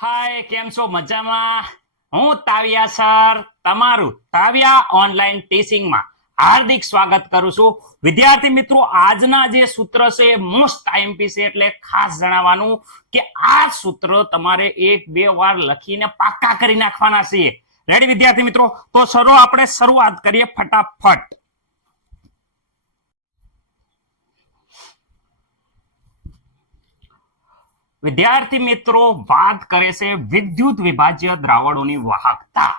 હાય, કેમ છો? મજામાં? હું તાવિયા સર તમારું તાવિયા ઓનલાઈન ટીચિંગમાં હાર્દિક સ્વાગત કરું છું. વિદ્યાર્થી મિત્રો, આજના જે સૂત્ર છે મોસ્ટ આઈએમપી છે, એટલે ખાસ જણાવવાનું કે આ સૂત્ર તમારે એક બે વાર લખીને પાક્કા કરી નાખવાના છે. રેડી વિદ્યાર્થી મિત્રો? તો આપણે શરૂઆત કરીએ ફટાફટ. વિદ્યાર્થી મિત્રો, વાત કરે છે વિદ્યુત વિભાજ્ય દ્રાવણોની વાહકતા.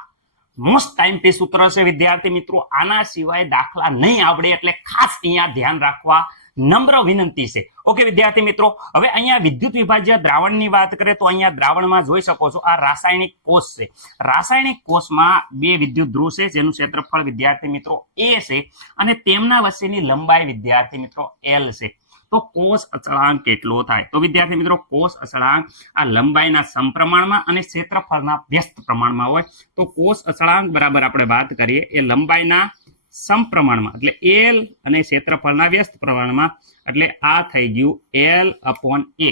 મોસ્ટ ટાઈમપી સૂત્ર છે વિદ્યાર્થી મિત્રો. આના સિવાય દાખલા નહીં આવડે, એટલે ખાસ અહીંયા ધ્યાન રાખવા નમ્ર વિનંતી છે. ઓકે વિદ્યાર્થી મિત્રો, હવે અહીંયા વિદ્યુત વિભાજ્ય દ્રાવણની વાત કરીએ તો અહીંયા દ્રાવણમાં જોઈ શકો છો આ રાસાયણિક કોષ છે. રાસાયણિક કોષમાં બે વિદ્યુત ધ્રુવ છે, જેનું ક્ષેત્રફળ વિદ્યાર્થી મિત્રો A છે, અને તેમના વચ્ચેની લંબાઈ વિદ્યાર્થી મિત્રો L છે. તો કોષ અચળાંક કેટલો થાય? તો વિદ્યાર્થી મિત્રો, કોષ અચળાંક આ લંબાઈના સમપ્રમાણમાં અને ક્ષેત્રફળના વ્યસ્ત પ્રમાણમાં હોય. તો કોષ અચળાંક બરાબર આપણે વાત કરીએ એ લંબાઈના સમપ્રમાણમાં, એટલે L અને ક્ષેત્રફળના વ્યસ્ત પ્રમાણમાં, એટલે આ થઈ ગયું L/A.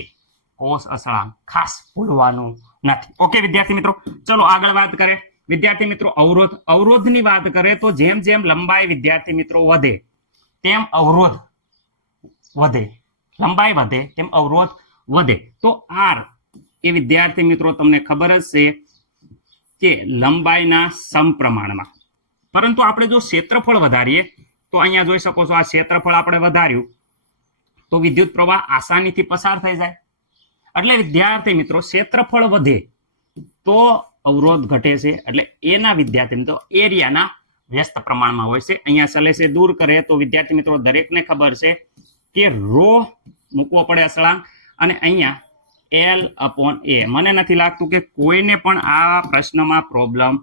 કોષ અચળાંક ખાસ ભૂલવાનું નથી. ઓકે વિદ્યાર્થી મિત્રો, ચલો આગળ વાત કરીએ. વિદ્યાર્થી મિત્રો, અવરોધની વાત કરીએ તો જેમ જેમ લંબાઈ વિદ્યાર્થી મિત્રો વધે તેમ અવરોધ વધે, લંબાઈ વધે તેમ અવરોધ વધે. તો R એ વિદ્યાર્થી મિત્રો તમને ખબર જ છે કે લંબાઈના સમપ્રમાણમાં, પરંતુ આપણે જો ક્ષેત્રફળ વધારીએ તો અહીંયા જોઈ શકો છો આ ક્ષેત્રફળ આપણે વધાર્યું તો વિદ્યુત પ્રવાહ આસાનીથી પસાર થઈ જાય. એટલે વિદ્યાર્થી મિત્રો, ક્ષેત્રફળ વધે તો અવરોધ ઘટે છે, એટલે એના વિદ્યાર્થી મિત્રો એરિયાના વ્યસ્ત પ્રમાણમાં હોય છે. અહીંયા ચલે છે દૂર કરે તો વિદ્યાર્થી મિત્રો દરેકને ખબર છે કે રો મૂકવો પડે અચળાંક, અને અહીંયા L/A. મને નથી લાગતું કે કોઈને પણ આ પ્રશ્નમાં પ્રોબ્લેમ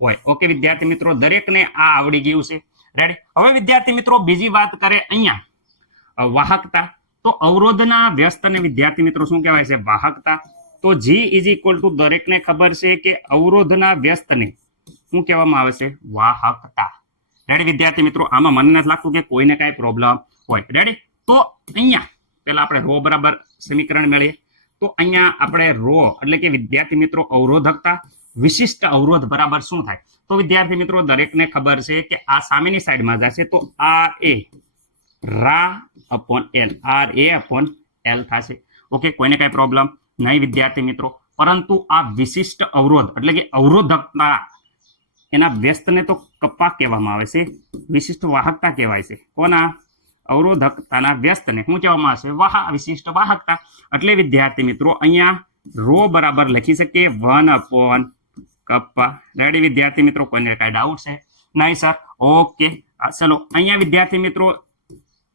હોય. ઓકે વિદ્યાર્થી મિત્રો, દરેકને આ આવડી ગયું છે. રેડી? હવે વિદ્યાર્થી મિત્રો બીજી વાત કરે અહીંયા વાહકતા. તો અવરોધના વ્યસ્તને વિદ્યાર્થી મિત્રો શું કહેવાય છે? વાહકતા. તો G = દરેકને ખબર છે કે અવરોધના વ્યસ્તને શું કહેવામાં આવે છે? વાહકતા. રેડી વિદ્યાર્થી મિત્રો? આમાં મને નથી લાગતું કે કોઈને કાંઈ પ્રોબ્લેમ હોય. રેડી? તો અહીંયા પેલા આપણે રો બરાબર સમીકરણ મેળવીએ. તો અહીંયા આપણે રો એટલે કે વિદ્યાર્થી મિત્રો અવરોધકતા, વિશિષ્ટ અવરોધ બરાબર શું થાય? તો વિદ્યાર્થી મિત્રો દરેકને ખબર છે કે આ સામેની સાઈડમાં જશે તો RA/L થશે. ઓકે, કોઈને કઈ પ્રોબ્લેમ નહીં વિદ્યાર્થી મિત્રો. પરંતુ આ વિશિષ્ટ અવરોધ એટલે કે અવરોધકતા, એના વ્યસ્તને તો કપ્પા કહેવામાં આવે છે, વિશિષ્ટ વાહકતા કહેવાય છે. કોના? અવરોધકતાના વ્યસ્તને શું કહેવામાં આવે છે? વિશિષ્ટ વાહકતા. એટલે વિદ્યાર્થી મિત્રો અહીંયા રો બરાબર લખી શકીએ 1/કપ્પા. રેડી વિદ્યાર્થી મિત્રો? કોઈને કાંઈ ડાઉટ છે? નહીં સર? ઓકે, ચલો અહીંયા વિદ્યાર્થી મિત્રો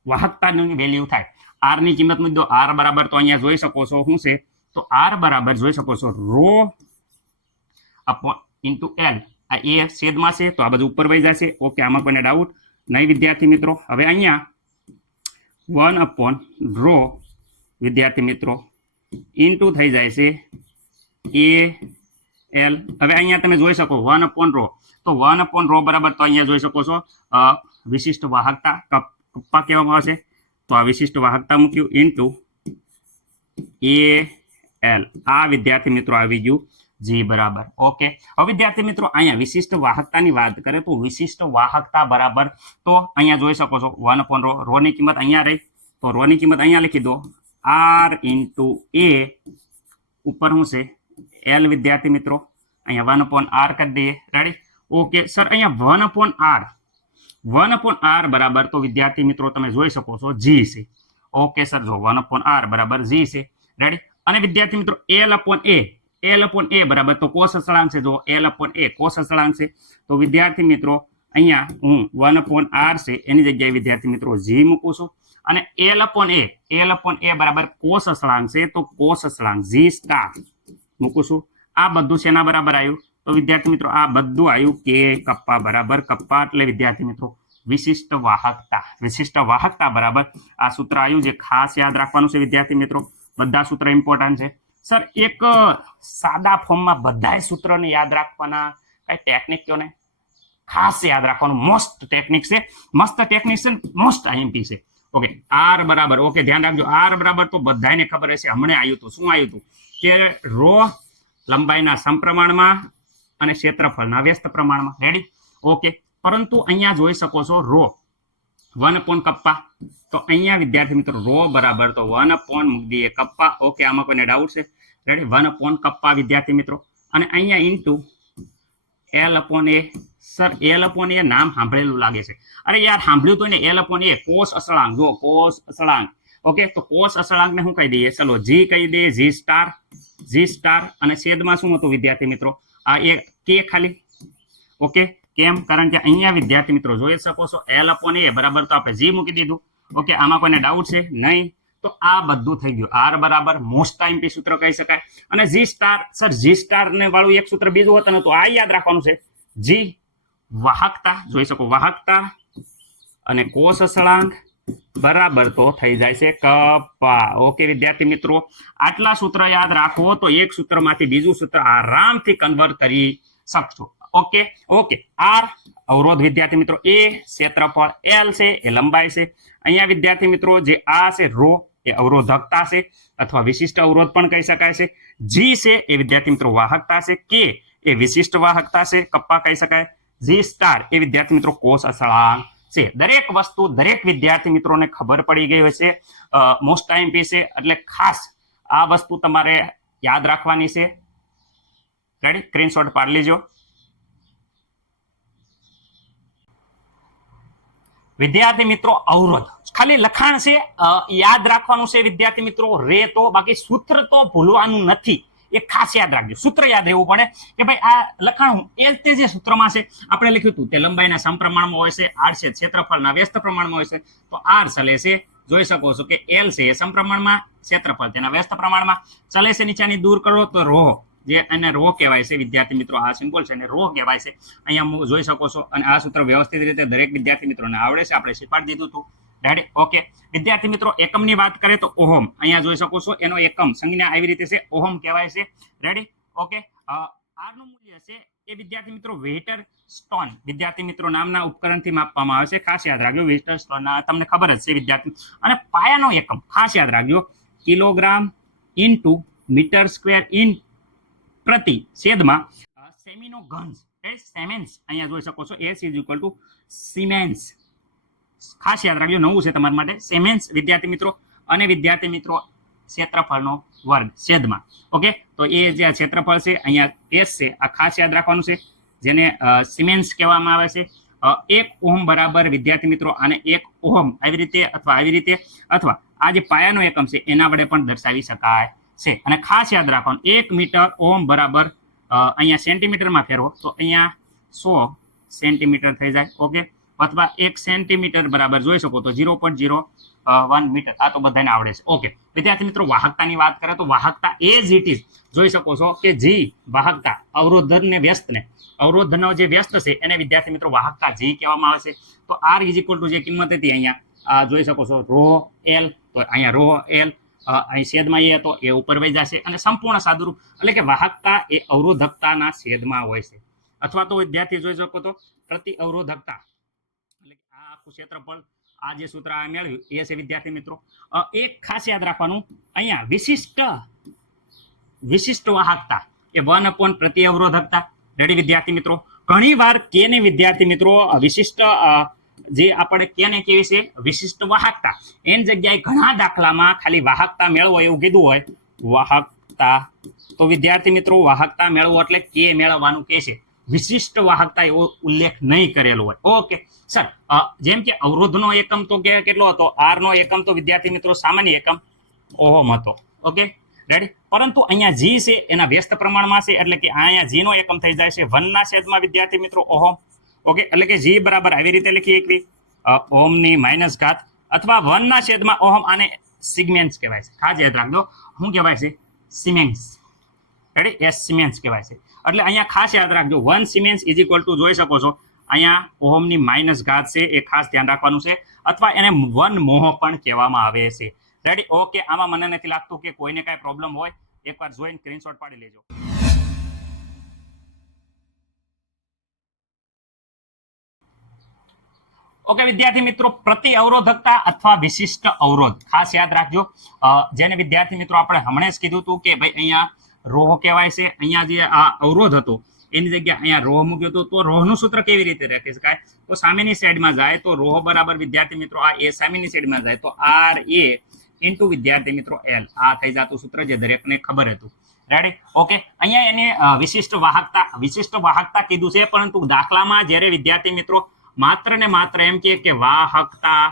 વાહકતાની વેલ્યુ થાય. R ની કિંમત મૂકી દો. R બરાબર તો અહીંયા જોઈ શકો છો શું છે? તો R બરાબર જોઈ શકો છો રો × L. આ A છેદમાં છે તો આ બધું ઉપર વહી જશે. ઓકે, આમાં કોઈને ડાઉટ નહીં વિદ્યાર્થી મિત્રો? હવે અહીંયા 1/ρ વિદ્યાર્થી મિત્રો ઇન્ટુ થઈ જાય છે AL. હવે અહીંયા તમે જોઈ શકો 1/ρ. તો 1/ρ બરાબર તો અહીંયા જોઈ શકો છો વિશિષ્ટ વાહકતા કપ્પા કહેવામાં આવે છે. તો આ વિશિષ્ટ વાહકતા મૂક્યું ઇન્ટુ AL. આ વિદ્યાર્થી મિત્રો આવી ગયું G બરાબર. ઓકે, હવે વિદ્યાર્થી મિત્રો અહીંયા વિશિષ્ટ વાહકતાની વાત કરીએ તો વિશિષ્ટ વાહકતા બરાબર તો અહીંયા જોઈ શકો છો 1/ρ. રો ની કિંમત અહીંયા રહી તો રો ની કિંમત અહીંયા લખી દો. R × A ઉપર શું છે? L વિદ્યાર્થી મિત્રો. અહીંયા 1/R કરી દઈએ. રેડી? ઓકે સર, અહીંયા 1/R બરાબર તો વિદ્યાર્થી મિત્રો તમે જોઈ શકો છો G છે. ઓકે સર, જો 1/R બરાબર G છે. રેડી? અને વિદ્યાર્થી મિત્રો L/A બરાબર તો કોષ અચળાંક છે. જો L/A કોષ અચળાંક છે તો વિદ્યાર્થી મિત્રો અહીંયા હું 1/R છે એની જગ્યાએ વિદ્યાર્થી મિત્રો G મૂકું છું. અને L/A બરાબર કોષ અચળાંક છે તો કોષ અચળાંક G સ્ટાર મૂકું છું. આ બધું શેના બરાબર આવ્યું? તો વિદ્યાર્થી મિત્રો આ બધું આવ્યું કે કપ્પા બરાબર કપ્પા. એટલે વિદ્યાર્થી મિત્રો વિશિષ્ટ વાહકતા બરાબર આ સૂત્ર આવ્યું, જે ખાસ યાદ રાખવાનું છે વિદ્યાર્થી મિત્રો. બધા સૂત્ર ઇમ્પોર્ટન્ટ છે. સર, એક સાદા ફોર્મમાં બધા સૂત્રોને યાદ રાખવાના કઈ ટેકનિક કયો ને? ખાસ યાદ રાખવાનું મોસ્ટ ટેકનિક છે, મસ્ત ટેકનિક છે, મોસ્ટ આઈએમપી છે. ઓકે, R બરાબર. ઓકે, ધ્યાન રાખજો. R બરાબર તો બધાને ખબર હશે, હમણાં આવ્યું હતું. શું આવ્યું હતું? કે રો લંબાઈના સમપ્રમાણમાં અને ક્ષેત્રફળના વ્યસ્ત પ્રમાણમાં. રેડી? ઓકે. પરંતુ અહીંયા જોઈ શકો છો રો 1 કપ્પા. તો અહીંયા વિદ્યાર્થી મિત્રો રો બરાબર તો 1 મૂકી દઈએ કપ્પા. ઓકે, આમાં કોઈને ડાઉટ છે? રેડી? 1 કપ્પા વિદ્યાર્થી મિત્રો. અને અહીંયા ઇન્ટુ L/A. સર L/A નામ સાંભળેલું લાગે છે. અરે યાર, સાંભળ્યું તો ને L/A કોસ અસળાંક. જો કોસ અસળાંક. ઓકે, તો કોસ અસળાંકને શું કહી દઈએ? ચલો જી કહી દઈએ, જી સ્ટાર. અને છેદમાં શું હતું વિદ્યાર્થી મિત્રો? આ એ કે ખાલી. ઓકે, કેમ? કારણ કે અહીંયા વિદ્યાર્થી મિત્રો જોઈ શકો છો L/A બરાબર તો આપણે જી મૂકી દીધું. ઓકે, આમાં કોઈને ડાઉટ છે? નહીં. તો આ બધું થઈ ગયું. આર બરાબર મોસ્ટ ટાઈમ સૂત્ર કહી શકાય. અને જી સ્ટાર, સર જી સ્ટાર ને વાળું એક સૂત્ર બીજું હતું, તો આ યાદ રાખવાનું છે. જી વાહકતા, જોઈ શકો વાહકતા અને કોસ અસળાંક બરાબર તો થઈ જાય છે કપ્પા. ઓકે વિદ્યાર્થી મિત્રો, આટલા સૂત્ર યાદ રાખો તો એક સૂત્રમાંથી બીજું સૂત્ર આરામથી કન્વર્ટ કરી શકશો. ઓકે. આર અવરોધ વિદ્યાર્થી મિત્રો, એ ક્ષેત્રફળ, એલ છે એ લંબાઈ છે. અહીંયા વિદ્યાર્થી મિત્રો જે આ છે રો એ અવરોધકતા છે અથવા વિશિષ્ટ અવરોધ પણ કહી શકાય છે. જી છે એ વિદ્યાર્થી મિત્રો વાહકતા છે. કે એ વિશિષ્ટ વાહકતા છે, કપ્પા કહી શકાય. જી સ્ટાર એ વિદ્યાર્થી મિત્રો કોષ અસળાંક છે. દરેક વસ્તુ દરેક વિદ્યાર્થી મિત્રોને ખબર પડી ગઈ હશે. મોસ્ટ ટાઈમ પીસ છે એટલે ખાસ આ વસ્તુ તમારે યાદ રાખવાની છે. રેડી? સ્ક્રીનશોટ પાડી લેજો. વિદ્યાર્થી મિત્રો અવરોધ ખાલી લખાણ છે, યાદ રાખવાનું છે વિદ્યાર્થી મિત્રો. રે તો બાકી સૂત્ર તો ભૂલવાનું નથી, એ ખાસ યાદ રાખજો. સૂત્ર યાદ રહેવું પડે કે ભાઈ આ લખાણ એ તે જે સૂત્રમાં છે આપણે લખ્યું હતું તે લંબાઈના સમપ્રમાણમાં હોય છે. આર છે ક્ષેત્રફળના વ્યસ્ત પ્રમાણમાં હોય છે. તો આર ચલે છે, જોઈ શકો છો કે એલ છે એ સમપ્રમાણમાં, ક્ષેત્રફળ તેના વ્યસ્ત પ્રમાણમાં ચલે છે. નીચાની દૂર કરો તો રો, જે એને રો કહેવાય છે વિદ્યાર્થી મિત્રો. આ સિમ્બોલ છે એને રો કહેવાય છે. અહીંયા જોઈ શકો છો. અને આ સૂત્ર વ્યવસ્થિત રીતે દરેક વિદ્યાર્થી મિત્રોને આવડે છે, આપણે શીખવાડી દીધું હતું. રેડી? ઓકે વિદ્યાર્થી મિત્રો, એકમની વાત કરીએ તો ઓહમ. અહીંયા જોઈ શકો છો એનો એકમ સંજ્ઞા આવી રીતે છે, ઓહમ કહેવાય છે. રેડી? ઓકે. આર નું મૂલ્ય છે એ વિદ્યાર્થી મિત્રો વેટર સ્ટોન વિદ્યાર્થી મિત્રો નામના ઉપકરણથી માપવામાં આવે છે. ખાસ યાદ રાખજો, વેટર સ્ટોન તમને ખબર જ છે વિદ્યાર્થી. અને પાયાનો એકમ ખાસ યાદ રાખજો, kilogram into metre square in પ્રતિ છેદમાં સેમીનો ઘન. સેમેન્સ અહીંયા જોઈ શકો છો, S is equal to siemens. ખાસ યાદ રાખજો, નવું છે તમારા માટે. સેમેન્સ વિદ્યાર્થી મિત્રો. અને વિદ્યાર્થી મિત્રો ક્ષેત્રફળનો વર્ગ છેદમાં. ઓકે, તો એ જે ક્ષેત્રફળ છે અહીંયા એસ છે, આ ખાસ યાદ રાખવાનું છે, જેને સિમેન્સ કહેવામાં આવે છે. 1 ઓહમ બરાબર વિદ્યાર્થી મિત્રો આને 1 ઓહમ આવી રીતે અથવા આ જે પાયાનો એકમ છે એના વડે પણ દર્શાવી શકાય છે. અને ખાસ યાદ રાખવાનું 1 મીટર ઓહમ બરાબર અહીંયા સેન્ટીમીટરમાં ફેરવો તો અહીંયા 100 સેન્ટીમીટર થઈ જાય. ઓકે, અથવા 1 સેન્ટીમીટર બરાબર જોઈ શકો તો 0.01 મીટર. આ તો બધાને આવડે છે. ઓકે વિદ્યાર્થી મિત્રો, વાહકતાની વાત કરીએ તો વાહકતા એઝ ઇટ ઇઝ જોઈ શકો છો કે જી વાહકતા અવરોધને વ્યસ્તને, અવરોધનો જે વ્યસ્ત છે એને વિદ્યાર્થી મિત્રો વાહકતા જી કહેવામાં આવે છે. તો આર ઇઝ ઇક્વલ ટુ જે કિંમત હતી અહીંયા જોઈ શકો છો રો એલ, તો અહીંયા રો એલ અહીં છેદમાં એ હતો એ ઉપર વહી જશે. અને સંપૂર્ણ સાદુરૂપ એટલે કે વાહકતા એ અવરોધકતાના છેદમાં હોય છે. અથવા તો વિદ્યાર્થી જોઈ શકો તો પ્રતિ અવરોધકતા એટલે કે આ આખું ક્ષેત્રફળ, આ જે સૂત્ર આ મેળવ્યું એ છે વિદ્યાર્થી મિત્રો. એક ખાસ યાદ રાખવાનું, અહીંયા વિશિષ્ટ વાહકતા એ 1 પ્રતિ અવરોધકતા. રેડી વિદ્યાર્થી મિત્રો? ઘણી વાર કેને વિદ્યાર્થી મિત્રો વિશિષ્ટ જે આપણે કેને કેવી છે વિશિષ્ટ વાહકતા, એની જગ્યાએ ઘણા દાખલામાં ખાલી વાહકતા મેળવો એવું કીધું હોય, વાહકતા. તો વિદ્યાર્થી મિત્રો વાહકતા મેળવો એટલે કે મેળવવાનું કે છે, વિશિષ્ટ વાહકતા એવો ઉલ્લેખ નહીં કરેલો હોય. ઓકે સર, જેમ કે અવરોધનો એકમ તો કેટલો હતો? આર નો એકમ તો વિદ્યાર્થી મિત્રો સામાન્ય એકમ ઓહમ હતો. Okay ready? પરંતુ અહીંયા જી છે એના વ્યસ્ત પ્રમાણમાં છે, એટલે કે અહીંયા જી નો એકમ થઈ જાય છે 1/છેદમાં વિદ્યાર્થી મિત્રો ઓહમ. ઓકે, એટલે કે જી બરાબર આવી રીતે લખી એકવી ઓહમની માઇનસ ઘાત અથવા 1/છેદમાં ઓહમ. આને સિગમેન્સ કહેવાય છે. ખાસ યાદ રાખજો, શું કહેવાય છે? સિમેન્સ. રેડી? એસ સિમેન્સ કહેવાય છે. એટલે અહીંયા ખાસ યાદ રાખજો 1 સિમેન્સ ઇઝ ઇક્વલ ટુ જોઈ શકો છો અહીંયા ઓહમની માઇનસ ઘાત છે, એ ખાસ ધ્યાન રાખવાનું છે. અથવા એને 1 મોહ પણ કહેવામાં આવે છે. રેડી? ઓકે, આમાં મને નથી લાગતું કે કોઈને કાંઈ પ્રોબ્લેમ હોય. એકવાર જોઈને સ્ક્રીનશોટ પાડી લેજો. ઓકે વિદ્યાર્થી મિત્રો, પ્રતિ અવરોધકતા અથવા વિશિષ્ટ અવરોધ ખાસ યાદ રાખજો. જેને વિદ્યાર્થી મિત્રો આપણે હમણાં જ કીધું હતું કે ભાઈ અહીંયા રોહ કહેવાય છે. અહીંયા જે આ અવરોધ હતો એની જગ્યાએ અહીંયા રોહ મૂક્યો હતો. તો રોહનું સૂત્ર કેવી રીતે રાખી શકાય? તો સામેની સાઈડમાં જાય તો રોહ બરાબર વિદ્યાર્થી મિત્રો આ એ સામેની સાઈડમાં જાય તો આર એ ઇન્ટુ વિદ્યાર્થી મિત્રો એલ આ થઈ જતું સૂત્ર જે દરેકને ખબર હતું. રેડી? ઓકે. અહીંયા એને વિશિષ્ટ વાહકતા કીધું છે, પરંતુ દાખલામાં જ્યારે વિદ્યાર્થી મિત્રો માત્ર ને માત્ર એમ કે વાહકતા,